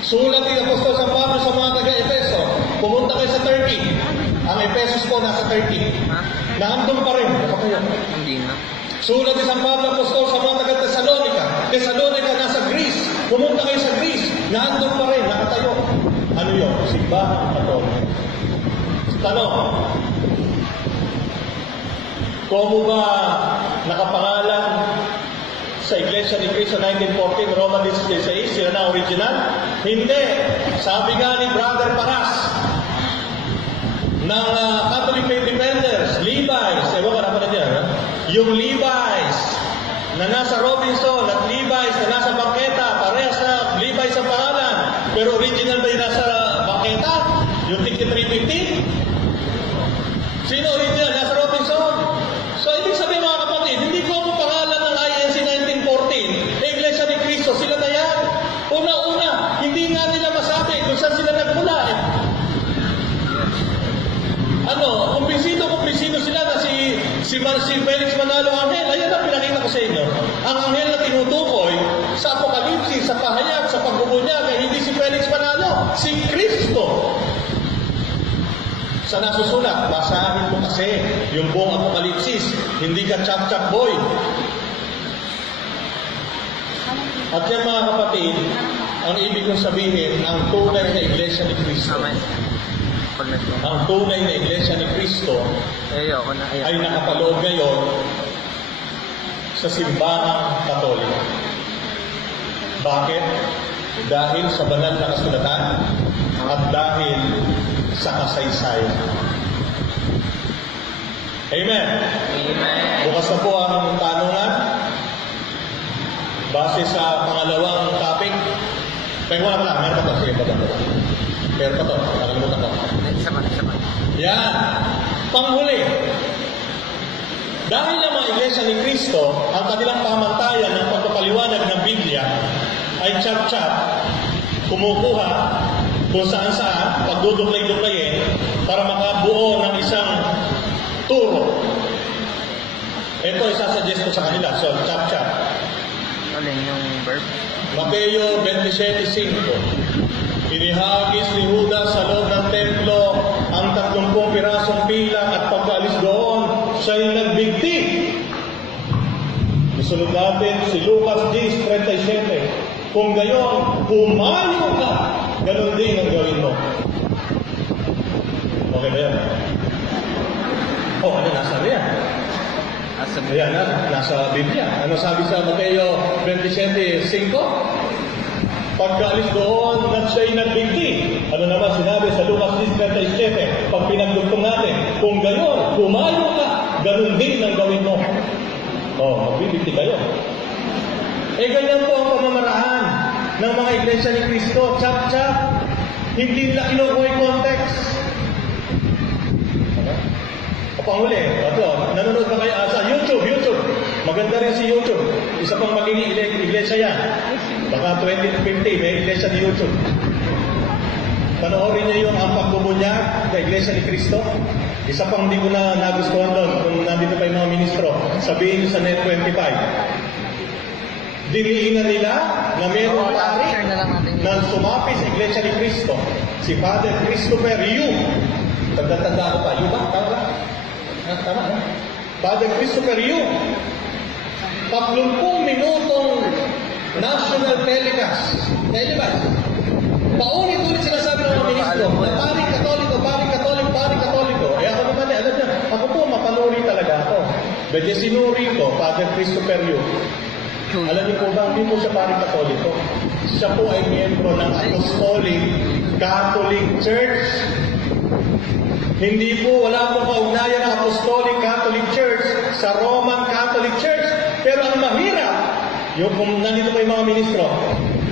Sulat ni Apostol San Pablo sa mga taga-Epeso, pumunta kayo sa Turkey. Ang Ephesus po nasa Turkey. Naandun pa rin, nakatayo. Hindi na. Sulat ni San Pablo Apostol sa mga taga-Thessalonica. Thessalonica nasa Greece. Pumunta kayo sa Greece. Naandun pa rin, nakatayo. Ano yun? Simbahang Katoliko. Tanong, kung ba nakapangalan sa Iglesia ni Cristo 1914, Roma 16, sila na original? Hindi. Sabi nga ni Brother Paras ng Catholic Faith Defenders, Levi's, ewan ka naman na dyan, ha? Yung Levi's na nasa Robinson at Levi's na nasa Bangketa, parehas na Levi's ang pangalan, pero original ba yung nasa Bangketa? Yung ticket 350? Sino original? Nasa Robinson. So, ibig sabihin mga kapatid, hindi ko ang pangalan ng INC 1914, Iglesia ni Cristo, sila na yan. Una-una, hindi nga nila masabi kung saan sila nagmula eh. Kumpisido sila na si Felix Manalo Angel. Ayan ang pinakita ko sa inyo. Ang Angel na tinutukoy sa Apokalipsis, sa pahayag, sa pagbubunyag, ay hindi si Felix Manalo, si Kristo. Sa nasusulat, basahin mo kasi yung buong Apokalipsis. Hindi ka chap-chap boy. At yan mga kapatid, ang ibig kong sabihin, ang tunay na Iglesia ni Cristo, Tama yun. Pag nag- ang tunay na Iglesia ni Cristo Ayoko na. ay nakapaloob ngayon sa simbahang Katoliko. Bakit? Dahil sa banal na kasulatan at dahil sa kasaysayan. Amen. Amen. Bukas na po ang tanungan base sa pangalawang topic. Pero wala pala, meron pa to. Sige, meron pa to. Nakalimutan ko. Isa pa. Yan. Panghuli. Dahil ang mga iglesia ni Cristo, ang kanilang pamantayan ng pagpapaliwanag ng Biblia ay chap-chap, kumukuha kung saan-saan, pagduduklay-duklayin para makabuo ng isang turo. Ito isasuggest ko sa kanila. So, chap-chap. Alin yung verb? Mateo 27:5. Inihagis ni Judas sa loob ng templo ang 30 pirasong pilang at pagkaalis doon, siya'y nagbigti. Isunod natin si Lucas 10:37. Kung gayon, humayo ka, ganon din ang gawin mo. Okay ba yan? Oh, ano nasa yan? Asa mo? Ayan na, nasa Biblia. Ano sabi sa Mateo 27:5? Pagkaalis doon, at siya'y nagbigti. Ano naman sinabi sa Lucas 10:37? Pag pinagdugtong natin, kung gayon, humayo ka, ganun din ang gawin mo. Oh, magbibigti kayo. Ganyan po ang pamamaraan ng mga iglesia ni Cristo. Chap-chap. Hindi nila kinukuha yung context. O panghuli, ito, nanonood ba kayo sa YouTube? Maganda rin si YouTube. Isa pang magiging iglesia yan. Baka 2050, may iglesia ni YouTube. Panoorin niyo yung ang pagbubunyag ng iglesia ni Cristo. Isa pang hindi ko na nagustuhan doon, kung nandito pa yung mga ministro, sabihin niyo sa Net 25. Diniinan nila na mayroong pari share na lang natin yun. na sumapi sa iglesia ni Cristo. Si Father Christopher Yu. Tanda-tanda ko pa. Yu ba? Tama ba? Tama, no? Father Christopher Yu. 30 minutong national telecast. Paulit-ulit sinasabi ng mga ministro, paring katoliko. Ako naman, alam niya, ako po, mapanuri talaga ako. Medyo sinuri ko, Father Christopher Yu. Alam niyo po ba, hindi po siya paring katoliko. Siya po ay miyembro ng Apostolic Catholic Church. Hindi po, wala pong kaugnayan ng Apostolic Catholic Church sa Roman Catholic Church. Pero ang mahirap, yung kung nandito pa yung mga ministro,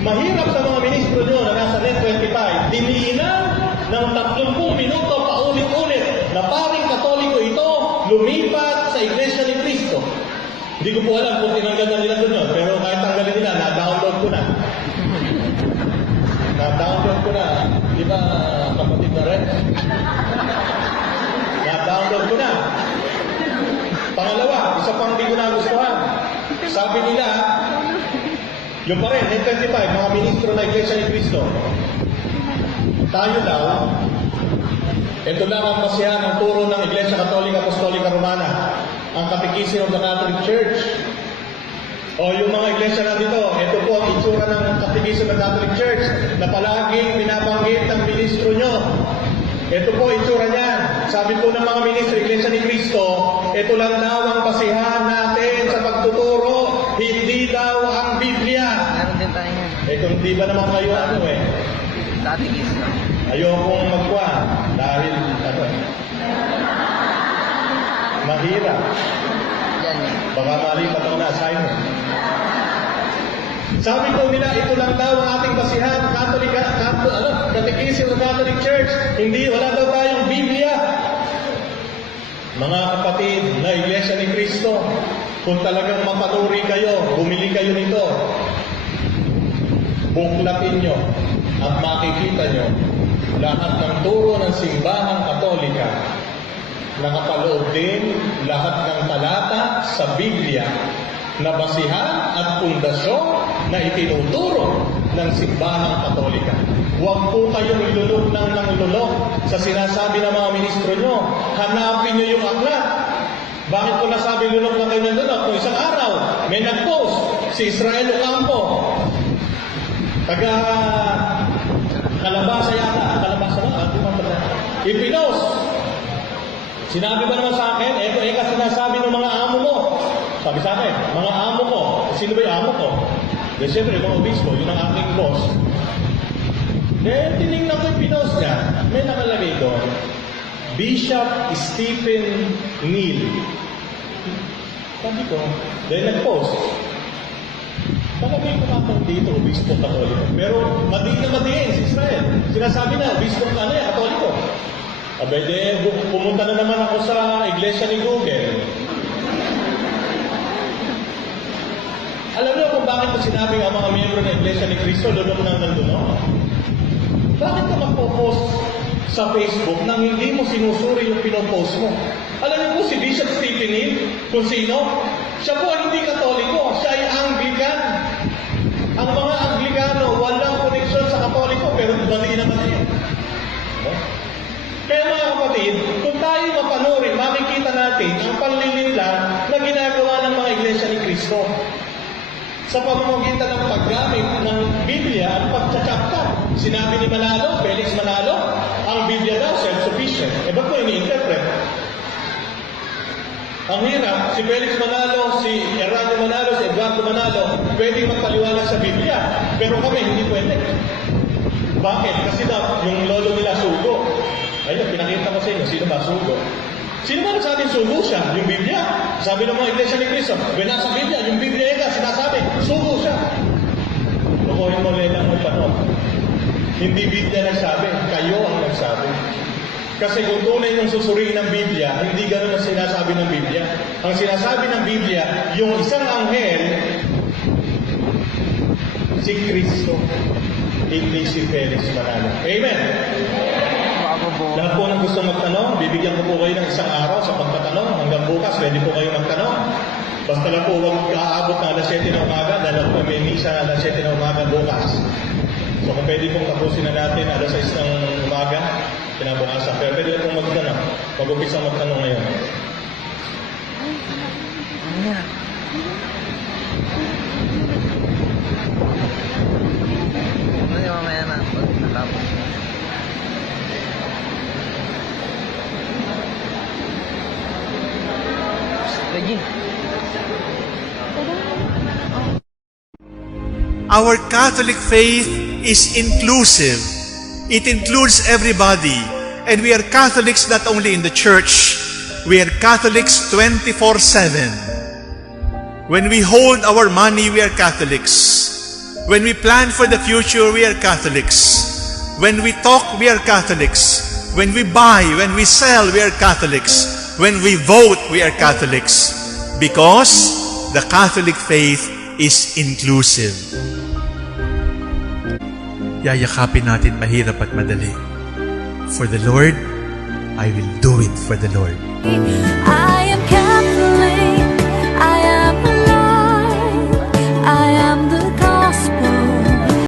mahirap sa mga ministro nyo na nasa Net 25, diniinan ng 30 minuto paulit-ulit na paring katoliko ito, lumipat sa Iglesia ni Cristo. Hindi ko po alam kung tinanggal na nila doon yun, pero kahit tanggalin nila, na-download ko na. Na-download ko na. Di ba, kapatid na rin? Na-download ko na. Pangalawa, isa pang hindi ko nagustuhan. Sabi nila, yung pa rin, Net 25, mga ministro na Iglesia ni Cristo. Tayo daw, ito lang ang basihan ng turo ng Iglesia Katolika Apostolika Romana, ang Catechism of the Catholic Church. O yung mga iglesia na dito, ito po ang itsura ng Catechism of the Catholic Church na palaging pinabanggit ng ministro nyo. Ito po itsura niyan. Sabi po ng mga ministro, Iglesia ni Cristo, ito lang daw ang basihan natin sa pagtuturo, hindi daw ang Biblia. Meron din tayo yan. Kung di ba naman kayo Dati is na. ayokong magkuha dahil mahirap. Yan eh. Baka malipat ako na assignment. Sabi po nila, ito lang daw ang ating basihan, Catechism of the Catholic Church. Hindi, wala daw tayong Biblia. Mga kapatid na Iglesia ni Cristo, kung talagang mapanuri kayo, bumili kayo nito, buklatin nyo at makikita nyo lahat ng turo ng simbahang Katolika. Nakapaloob din lahat ng talata sa Biblia na basihan at pundasyon na itinuturo ng simbahang Katolika. Huwag po kayong ilulog ng lulok sa sinasabi ng mga ministro nyo. Hanapin nyo yung aklat. Bakit ko nasabi lunok na kayo ng lunok? Kung isang araw, may nag-post, si Israel Ocampo, taga Kalabasa yata, Kalabasa ba? Ipinos. Sinabi ba naman sa akin, ito sinasabi ng mga amo mo. Sabi sa akin, mga amo ko. Sino ba yung amo ko? Then siyempre, mga obispo, yun ang aking boss. Then tinignan ko yung pinos niya, may nakalagay doon, Bishop Stephen Neal. Sabi ko, then nag-post. Talagang kumakang dito, obispo katoliko. Pero madiin na madiin si Israel. Sinasabi na, obispo katoliko. Abay, pumunta na naman ako sa iglesia ni Google. Alam niyo kung bakit ko sinabi ang mga miyembro ng iglesia ni Cristo, lulong na nandun? Bakit ka magpo-post sa Facebook nang hindi mo sinusuri yung pinopost mo? Alam niyo po si Bishop Stephen Neal, kung sino? Siya po ay hindi katoliko, siya ay Anglican. Ang mga Anglikano, walang koneksyon sa katoliko, pero mali naman yun. Kaya mga kapatid, kung tayo mapanuri, makikita natin ang panlilinlang na ginagawa ng mga iglesia ni Cristo. Sa pamamagitan ng paggamit ng Biblia at pagtsatsaktap. Sinabi ni Manalo, Felix Manalo, ang Biblia daw self-sufficient. Ba't ko ini-interpret? Ang hirap, si Felix Manalo, si Errando Manalo, si Eduardo Manalo, pwede magpaliwanag sa Biblia. Pero kami, hindi pwede. Bakit? Kasi daw, yung lolo nila sugo. Ayun, pinakita ko sa inyo, sino ba sugo? Sino ba nagsabing sugo siya? Yung Biblia. Sabi ng mga iglesia ni Cristo, nasa Biblia, yung Biblia eka, sinasabi, sugo siya. Lukuhin mo rin ang magpanong. Hindi Biblia nagsabi, kayo ang nagsabi. Kasi kung tunay yung susuriin ng Biblia, hindi ganun ang sinasabi ng Biblia. Ang sinasabi ng Biblia, yung isang anghel, si Cristo, hindi si Felix Manalo. Amen? Lahat po ng gusto magtanong, bibigyan ko po kayo ng isang araw sa pagtatanong. Hanggang bukas, pwede po kayo magtanong. Basta lang po, huwag kaabot na alas 7 ng umaga, dahil po may misa alas 7 ng umaga bukas. So kung pwede pong tapusin na natin alas 6 ng umaga, kinabukasan. Pero pwede na pong magtanong. Mag-umpisa magtanong ngayon. Ano yung mamaya na? Pag natapos na. Lagi. Our Catholic faith is inclusive. It includes everybody. And we are Catholics not only in the church, we are Catholics 24/7. When we hold our money, we are Catholics. When we plan for the future, we are Catholics. When we talk, we are Catholics. When we buy, when we sell, we are Catholics. When we vote, we are Catholics. Because the Catholic faith is inclusive. Yayakapin natin mahirap at madali. For the Lord, I will do it for the Lord.